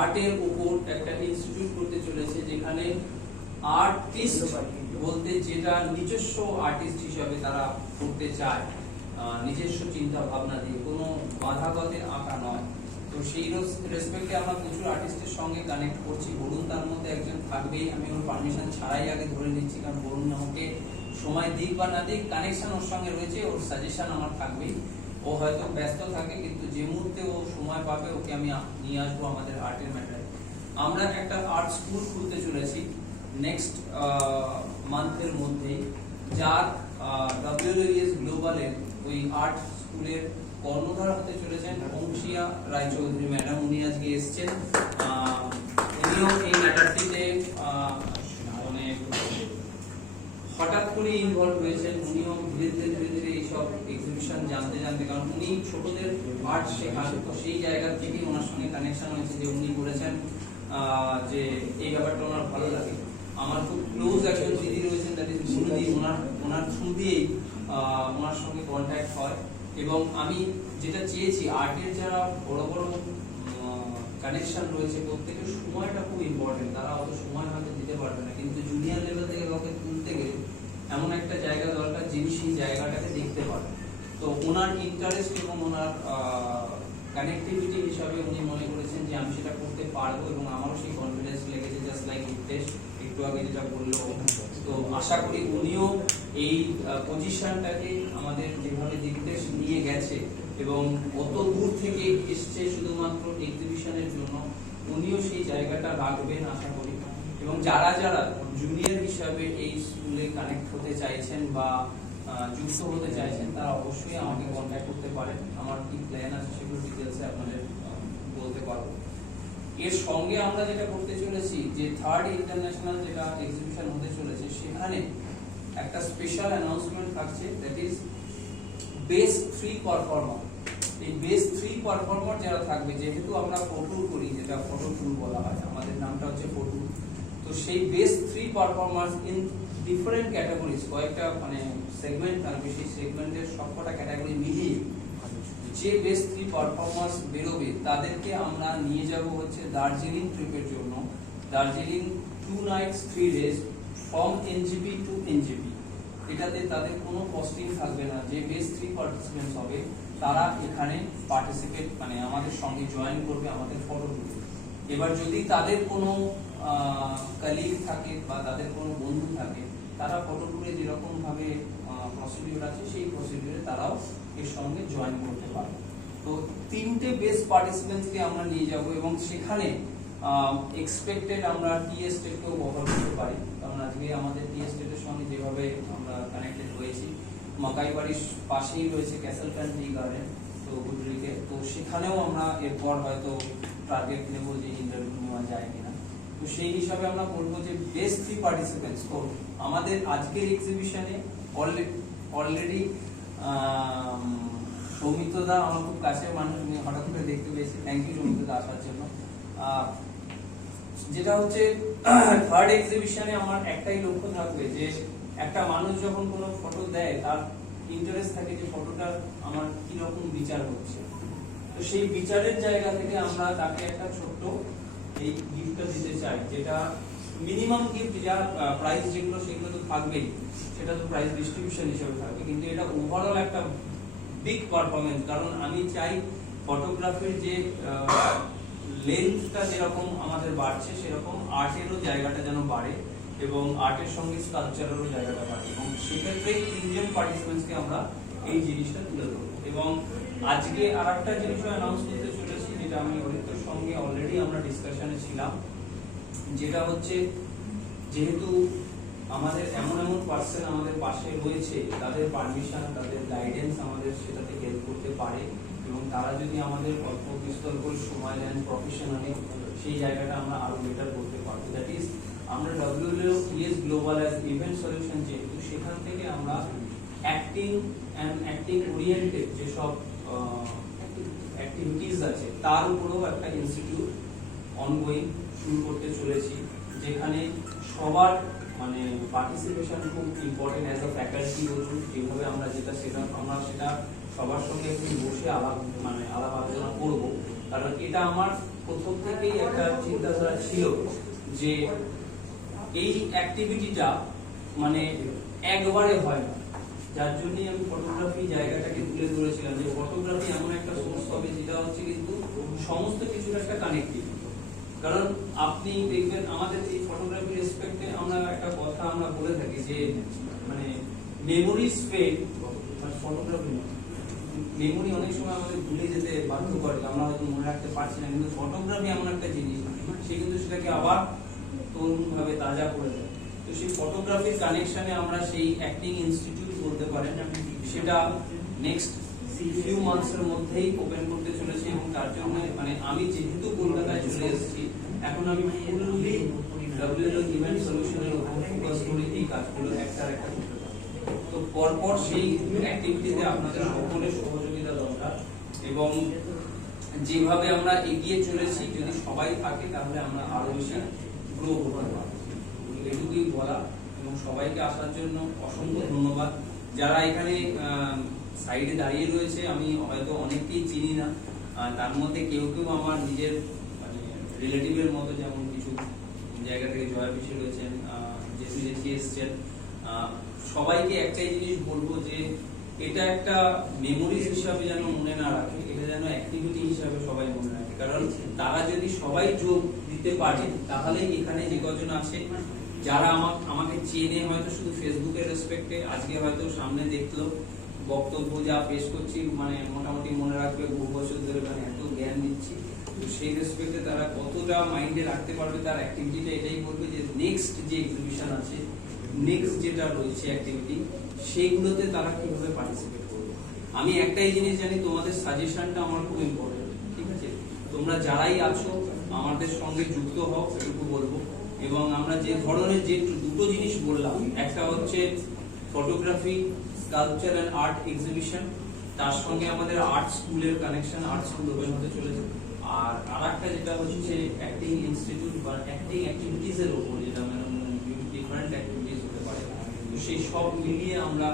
আর্টের উপর একটা ইনস্টিটিউট করতে চলেছে, যেখানে আর্টিস্ট বলতে যেটা নিজস্ব আর্টিস্ট হিসাবে তারা করতে চায়, নিজস্ব চিন্তা ভাবনা দিয়ে, কোনো বাধাগতে আঁকা নয়। তো সেই রেসপেক্টে আমরা প্রচুর আর্টিস্টের সঙ্গে কানেক্ট করছি। বরুণ তার মধ্যে একজন থাকবেই, আমি ওর পারমিশন ছাড়াই আগে ধরে নিচ্ছি, কারণ বরুণ আমাকে সময় দিক বা না দিক কানেকশন ওর সঙ্গে রয়েছে, ওর সাজেশন আমার থাকবেই। ও হয়তো ব্যস্ত থাকে, কিন্তু যে মুহূর্তে ও সময় পাবে ওকে আমি নিয়ে আসবো আমাদের আর্টের ম্যাটারে। আমরা একটা আর্ট স্কুল খুলতে চলেছি নেক্সট মান্থের মধ্যে, যার WLES গ্লোবালের ওই আর্ট স্কুলের কর্ণধার হতে চলেছেন অংশিয়া রায়চৌধুরী ম্যাডাম। উনি আজকে এসছেন, উনিও এই ম্যাটারটিতে মানে হঠাৎ করে ইনভলভ হয়েছেন। উনিও ধীরে ধীরে এইসব এক্সিবিশন জানতে, কারণ উনি ছোটদের আর্ট শেখান, তো সেই জায়গা থেকেই ওনার সঙ্গে কানেকশন হয়েছে, যে উনি বলেছেন যে এই ব্যাপারটা ওনার ভালো লাগে। আমার খুব ক্লোজ একজন দিদি রয়েছেন, দ্যাট ইজ গুরুদি, ওনার থ্রু দিয়েই ওনার সঙ্গে কন্ট্যাক্ট হয়। এবং আমি যেটা চেয়েছি, আর্টের যারা বড় বড় কানেকশন রয়েছে, প্রত্যেকের সময়টা খুব ইম্পর্টেন্ট। তারা অত সময় হয়তো দিতে পারবে না, কিন্তু জুনিয়র লেভেল থেকে কাউকে তুলতে গেলে এমন একটা জায়গা দরকার যিনি সেই জায়গাটাকে দেখতে পারেন। তো ওনার ইন্টারেস্ট এবং ওনার কানেক্টিভিটি হিসাবে উনি মনে করেছেন যে আমি সেটা করতে পারবো, এবং আমারও সেই কনফিডেন্স লেগেছে, জাস্ট লাইক হিতেশ একটু আগে যেটা বললো। তো আশা করি উনিও এই পজিশনটাকে আমাদের যেভাবে হিতেশ নিয়ে গেছে এবং কত দূর থেকে এসছে শুধুমাত্র এক্সিবিশনের জন্য, উনিও সেই জায়গাটা রাখবেন আশা করি। এবং যারা যারা জুনিয়র হিসাবে এই স্কুলে কানেক্ট হতে চাইছেন বা যুক্ত হতে চাইছেন, তারা অবশ্যই আমাকে কন্ট্যাক্ট করতে পারেন। আমার কি প্ল্যান আছে সেগুলো ডিটেলসে আপনাদের বলতে পারবো। এর সঙ্গে আমরা যেটা করতে চলেছি, যে থার্ড ইন্টারন্যাশনাল যেটা এক্সিবিশন হতে চলেছে, সেখানে একটা স্পেশাল অ্যানাউন্সমেন্ট থাকছে, দ্যাট ইজ বেস্ট 3 পারফর্মার। এই বেস্ট 3 পারফর্মার যারা থাকবে, যেহেতু আমরা ফটো করি, যেটা ফটো ট্যুর বলা হয়, আমাদের নামটা হচ্ছে ফটো, তো সেই best 3 performers in different categories, কয়েকটা মানে সেগমেন্ট থাকবে, সেই সেগমেন্টের সবকটা ক্যাটাগরি মিলিয়ে যে বেস্ট 3 পারফর্মার্স বেরোবে, তাদেরকে আমরা নিয়ে যাব হচ্ছে দার্জিলিং ট্রিপের জন্য। Darjeeling 2 nights 3 days from NGP to NGP। এটাতে তাদের কোনো কস্টিং থাকবে না। যে বেস্ট 3 পার্টিসিপেন্টস হবে, তারা এখানে পার্টিসিপেট মানে আমাদের সঙ্গে জয়েন করবে আমাদের ফটো ট্যুরে। এবার যদি তাদের কোনো কলিগ থাকে বা তাদের কোনো বন্ধু থাকে, তারা ফটো ট্যুরে যেরকম ভাবে প্রসিডিউর আছে, সেই প্রসিডিউরে তারাও এর সঙ্গে জয়েন করতে পারে। তো 3টে বেস্ট পার্টিসিপেন্টসকে আমরা নিয়ে যাব, এবং সেখানে এক্সপেক্টেড আমরা টি এস্টেটকেও বহল করতে পারি, কারণ আজকে আমাদের টি এস্টেটের সঙ্গে যেভাবে আমরা কানেক্টেড হয়েছি, মাকাই বাড়ির পাশেই রয়েছে ক্যাসেলটন টি গার্ডেন, তো গুডরিকে, তো সেখানেও আমরা এরপর হয়তো টার্গেট নেব যে ইন্টারভিউ নেওয়া যায় কিনা। তো সেই হিসাবে আমরা বলবো যে বেস্ট 3 পার্টিসিপেন্টস। তো আমাদের আজকের এক্সিবিশনে অলরেডি সৌমিত্র দা আমার খুব কাছের মানুষ, উনি হঠাৎ করে দেখতে পেয়েছি, থ্যাংক ইউ সৌমিত্র দা আসার জন্য। যেটা হচ্ছে থার্ড এক্সিবিশনে আমার একটাই লক্ষ্য থাকবে, যে একটা মানুষ যখন কোনো ফটো দেয়, তার ইন্টারেস্ট থাকে যে ফটোটার আমার কিরকম বিচার হচ্ছে। তো সেই বিচারের জায়গা থেকে আমরা তাকে একটা ছোট্ট এই গিফটটা দিতে চাই, যেটা মিনিমাম গিফট, যার প্রাইস যেগুলো সেগুলো তো থাকবেই, সেটা তো প্রাইস ডিস্ট্রিবিউশন হিসেবে থাকবে, কিন্তু এটা ওভারঅল একটা বিগ পারফরমেন্স। কারণ আমি চাই ফটোগ্রাফির যে লেন্থটা যেরকম আমাদের বাড়ছে, সেরকম আর্টেরও জায়গাটা যেন বাড়ে, এবং আর্টের সঙ্গে স্কাল্পচারেরও জায়গাটা বাড়ে, এবং সেক্ষেত্রে 3জন পার্টিসিপেন্টসকে আমরা এই জিনিসটা তুলে ধরবো। এবং আজকে আর একটা জিনিসও অ্যানাউন্স করতে চলেছি, যেটা আমি অরিত্রর সঙ্গে অলরেডি আমরা ডিসকাশনে ছিলাম, যেটা হচ্ছে যেহেতু আমাদের এমন এমন পার্সন আমাদের পাশে রয়েছে, তাদের পারমিশন, তাদের গাইডেন্স আমাদের সেটাতে হেল্প করতে পারে, এবং তারা যদি আমাদের অল্প বিস্তর করে সময় দেন প্রফেশনালি, সেই জায়গাটা আমরা আরো বেটার করতে পারবো। দ্যাট ইজ আমরা WLS global as event solution, যেহেতু সেখান থেকে আমরা অ্যাক্টিং ওরিয়েন্টেড যেসব অ্যাক্টিভিটিস আছে তার উপরেও একটা ইনস্টিটিউট অনগোয়িং শুরু করতে চলেছি, যেখানে সবার মানে পার্টিসিপেশন খুব ইম্পর্টেন্ট। অ্যাজ আ ফ্যাকাল্টি বলুন, যেভাবে আমরা সেটা সবার সঙ্গে একটু বসে আলাপ আলোচনা করব, কারণ এটা আমার প্রথম থেকেই একটা চিন্তাধারা ছিল যে এই অ্যাক্টিভিটিটা মানে একবারে হয় না, যার জন্যই আমি ফটোগ্রাফি জায়গাটাকে তুলে ধরেছিলাম যে ফটোগ্রাফি এমন একটা সোর্স হবে যেটা হচ্ছে কিন্তু সমস্ত কিছুর একটা কানেক্টিভ। কারণ আপনি দেখবেন আমাদের এই ফটোগ্রাফি রেসপেক্টে আমরা একটা কথা আমরা বলে থাকি যে মানে মেমোরি স্পেড, ফটোগ্রাফি মেমোরি অনেক সময় আমাদের ভুলে যেতে বাধ্য করে, আমরা হয়তো মনে রাখতে পারছি না, কিন্তু ফটোগ্রাফি এমন একটা জিনিস সে কিন্তু সেটাকে আবার তরুণ ভাবে তাজা করে দেয়। তো সেই ফটোগ্রাফির কানেকশনে আমরা সেই অ্যাক্টিং ইনস্টিটিউট বলতে পারেন, সেটা নেক্সট ফিউ মান্থসের মধ্যেই ওপেন করতে চলেছে, এবং তার জন্য মানে আমি যেহেতু কলকাতায় চলে এসেছি, এখন আমি ফুললি WLS ইভেন্ট সলিউশনের উপর ফোকাস করে এই কাজগুলো একটা করতে পারি। তো পরপর সেই অ্যাক্টিভিটিতে আপনাদের সকলের সহযোগিতা দরকার, এবং যেভাবে আমরা এগিয়ে চলেছি যদি সবাই থাকে তাহলে আমরা আরো বেশি গ্রো করতে পারবো। এটুকুই বলা, এবং সবাইকে আসার জন্য অসংখ্য ধন্যবাদ। যারা এখানে সাইডে দাঁড়িয়ে রয়েছে আমি হয়তো অনেককেই চিনি না, তার মধ্যে কেউ কেউ আমার নিজের মানে রিলেটিভের মতো, যেমন কিছু জায়গা থেকে জয়া পিসি রয়েছেন, জেসি জেঠি এসছেন। সবাইকে একটাই জিনিস বলবো যে এটা একটা মেমোরিজ হিসাবে যেন মনে না রাখে, এটা যেন অ্যাক্টিভিটি হিসাবে সবাই মনে রাখে, কারণ তারা যদি সবাই যোগ দিতে পারে তাহলে এখানে যে কজন আছে যারা আমাকে চেনে হয়তো শুধু ফেসবুকের রেসপেক্টে, আজকে হয়তো সামনে দেখলো বক্তব্য যা পেশ করছি মানে মোটামুটি মনে রাখবে বহু বছর ধরে, মানে এত জ্ঞান দিচ্ছি, তো সেই রেসপেক্টে তারা কতটা মাইন্ডে রাখতে পারবে তার অ্যাক্টিভিটিটা এটাই বলবে যে নেক্সট যে এক্সিবিশন আছে, নেক্সট যেটা রয়েছে অ্যাক্টিভিটি, সেইগুলোতে তারা কিভাবে পার্টিসিপেট করবে। আমি একটাই জিনিস জানি, তোমাদের সাজেশনটা আমার খুব ইম্পর্টেন্ট, ঠিক আছে? তোমরা যারাই আছো আমাদের সঙ্গে যুক্ত হও, এটুকু বলবো। এবং আমরা যে ধরনের যে দুটো জিনিস বললাম, একটা হচ্ছে photography, sculpture and art exhibition, তার সঙ্গে আমাদের আর্ট স্কুলের কানেকশন, আর্ট স্কুল ওপেন হতে চলেছে, আর আরেকটা যেটা হচ্ছে অ্যাক্টিং ইনস্টিটিউট বা অ্যাক্টিং অ্যাক্টিভিটিস এর উপর, যেটা মানে ডিফারেন্ট অ্যাক্টিভিটিস হতে পারে। তো সেই সব মিলিয়ে আমরা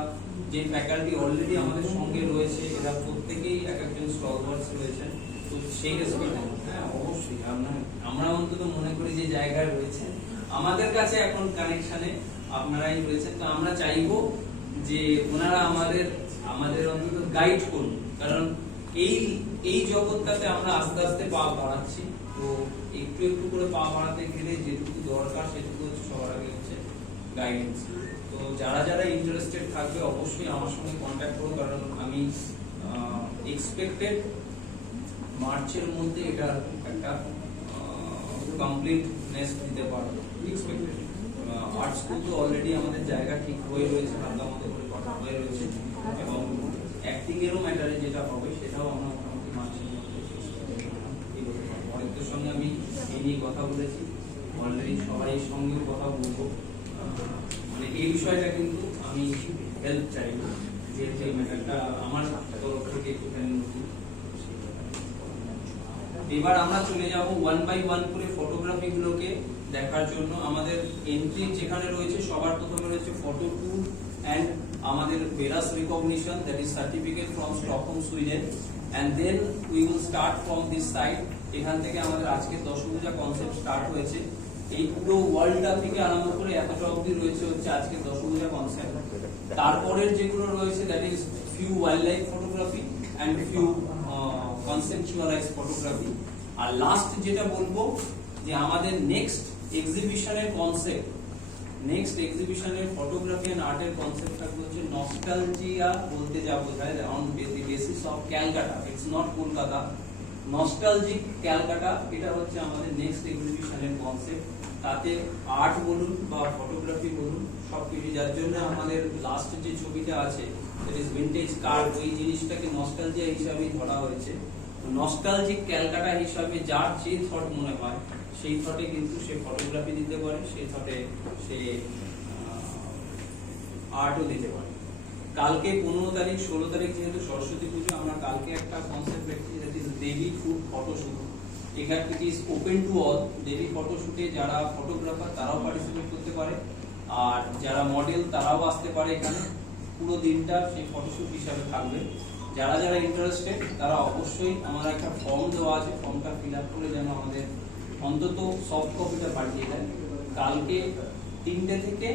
যে ফ্যাকাল্টি অলরেডি আমাদের সঙ্গে রয়েছে, এরা প্রত্যেকেই এক একজন স্টলওয়ার্স রয়েছেন, তো সেই রেসপেক্টে হ্যাঁ অবশ্যই আমরা অন্তত মনে করি যে জায়গায় রয়েছে আমাদের কাছে এখন কানেকশনে আপনারাই রয়েছেন। তো আমরা চাইবো যে ওনারা আমাদের অন্তত গাইড করুন, কারণ এই জগৎটাতে আমরা আস্তে আস্তে পা বাড়াচ্ছি, তো একটু একটু করে পা বাড়াতে গেলে যেটুকু দরকার সেটুকু হচ্ছে সবার আগে হচ্ছে গাইডেন্স। তো যারা ইন্টারেস্টেড থাকবে অবশ্যই আমার সঙ্গে কন্ট্যাক্ট করুন, কারণ আমি এক্সপেক্টেড মার্চের মধ্যে এটা একটা কমপ্লিটনেস দিতে পারবো এক্সপেক্টেড। আর্ট স্কুল তো অলরেডি আমাদের জায়গা ঠিক হয়ে রয়েছে, হালকা মতো করে কথা হয়ে রয়েছে, এবং অ্যাক্টিং এরও ম্যাটারে যেটা হবে সেটাও আমরা মোটামুটি মার্চের মধ্যে শেষ করতে পারবো। অনেকদের সঙ্গে আমি এই নিয়ে কথা বলেছি, অলরেডি সবাই সঙ্গে কথা বলবো, মানে এই বিষয়টা কিন্তু আমি হেল্প চাইবো, যে ম্যাটারটা আমার তরফ থেকে একটুখানি নতুন। এবার আমরা চলে যাব 1 বাই 1 করে ফটোগ্রাফি গুলোকে দেখার জন্য। আমাদের এন্ট্রি যেখানে রয়েছে সবার প্রথমে রয়েছে ফটো ট্যুর এন্ড আমাদের বেরাস recognition, that is certificate from Stockholm Sweden, and then we will start from this side. এখান থেকে আমাদের আজকে দশভুজা কনসেপ্ট স্টার্ট হয়েছে। এই পুরো ওয়ার্ল্ডটা থেকে আরম্ভ করে এতটা অবধি রয়েছে হচ্ছে আজকে দশভুজা কনসেপ্ট। তারপরের যেগুলো রয়েছে that is few wild life photography and few conceptualise photography. আর লাস্ট যেটা বলবো যে আমাদের নেক্সট এক্সিবিশনের কনসেপ্ট, নেক্সট এক্সিবিশনের ফটোগ্রাফি এন্ড আর্টের কনসেপ্ট থাকবে হচ্ছে নস্টালজিয়া, বলতে যা বোঝায় on the basis of Calcutta, it's not Kolkata, nostalgic Calcutta, এটা হচ্ছে আমাদের নেক্সট এক্সিবিশনের কনসেপ্ট। তাতে আর্ট বলুন বা ফটোগ্রাফি বলুন সবকিছু, যার জন্য আমাদের লাস্ট যে ছবিটা আছে দ্যাট ইজ ভিনটেজ কার, ওই জিনিসটাকে নস্টালজিয়া হিসাবেই ধরা হয়েছে। নস্টালজিক ক্যালকাটা হিসাবে যার যে থট মনে হয় সেই থটে কিন্তু সে ফটোগ্রাফি দিতে পারে, সেই থটে সে আর্টও দিতে পারে। কালকে 15 তারিখ 16 তারিখ যেহেতু সরস্বতী পুজো, আমরা কালকে একটা কনসেপ্ট রেখেছি that is Devi food photoshoot. এখানে it is open to all. Devi ফটোশুটে যারা ফটোগ্রাফার তারাও পার্টিসিপেট করতে পারে, আর যারা মডেল তারাও আসতে পারে এখানে। পুরো দিনটা সেই ফটোশুট হিসাবে থাকবে। যারা যারা ইন্টারেস্টেড তারা অবশ্যই, আমার একটা ফর্ম দেওয়া আছে, ফর্মটা ফিল আপ করে যেন আমাদের অন্তত সফট কপিটা পাঠিয়ে দেয়। কালকে 3টে থেকে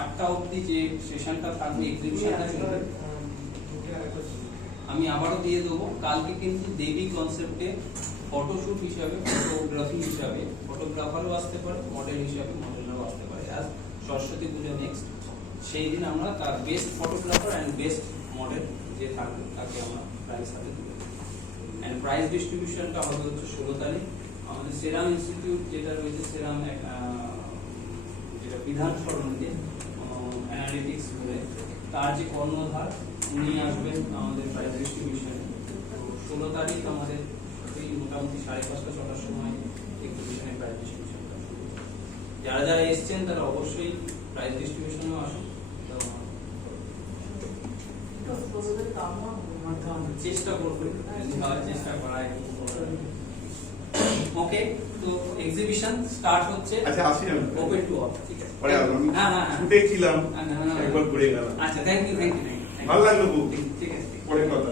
8টা অবধি যে সেশনটা থাকবে, এক্সিবিশনটা চলবে, আমি আবারও দিয়ে দেবো। কালকে কিন্তু দেবী কনসেপ্টে ফটোশুট হিসাবে, ফটোগ্রাফি হিসাবে ফটোগ্রাফারও আসতে পারে, মডেল হিসাবে মডেলরাও আসতে পারে। আজ সরস্বতী পুজো নেক্সট, সেই দিন আমরা তার best photographer and best model যে থাকবে তাকে আমরা প্রাইজ হাতে তুলে দেবো। অ্যান্ড প্রাইজ ডিস্ট্রিবিউশনটা হবে হচ্ছে 16 তারিখ। আমাদের সেরাম ইনস্টিটিউট যেটা রয়েছে, সেরাম যেটা বিধান সরণিতে অ্যানালিটিক্স বলে, তার যে কর্ণধার উনি আসবেন আমাদের প্রাইজ ডিস্ট্রিবিউশনে। তো 16 তারিখ আমাদের ওই মোটামুটি 5:30 6টার সময় এক্সিবিশনে প্রাইজ ডিস্ট্রিবিউশনটা শুরু হবে। যারা যারা এসছেন তারা অবশ্যই প্রাইজ ডিস্ট্রিবিউশনেও আসুন। চেষ্টা করবে, চেষ্টা করা। ওকে, তো এক্সিবিশন স্টার্ট হচ্ছে। আচ্ছা, আসি আমি। Open to all. ঠিক আছে, পরে আসবো। আমি হ্যাঁ হ্যাঁ ছুটে ছিলাম, হ্যাঁ, একবার ঘুরে গেলাম। আচ্ছা, থ্যাংক ইউ। ভালো লাগলো খুব। ঠিক আছে। পরে কথা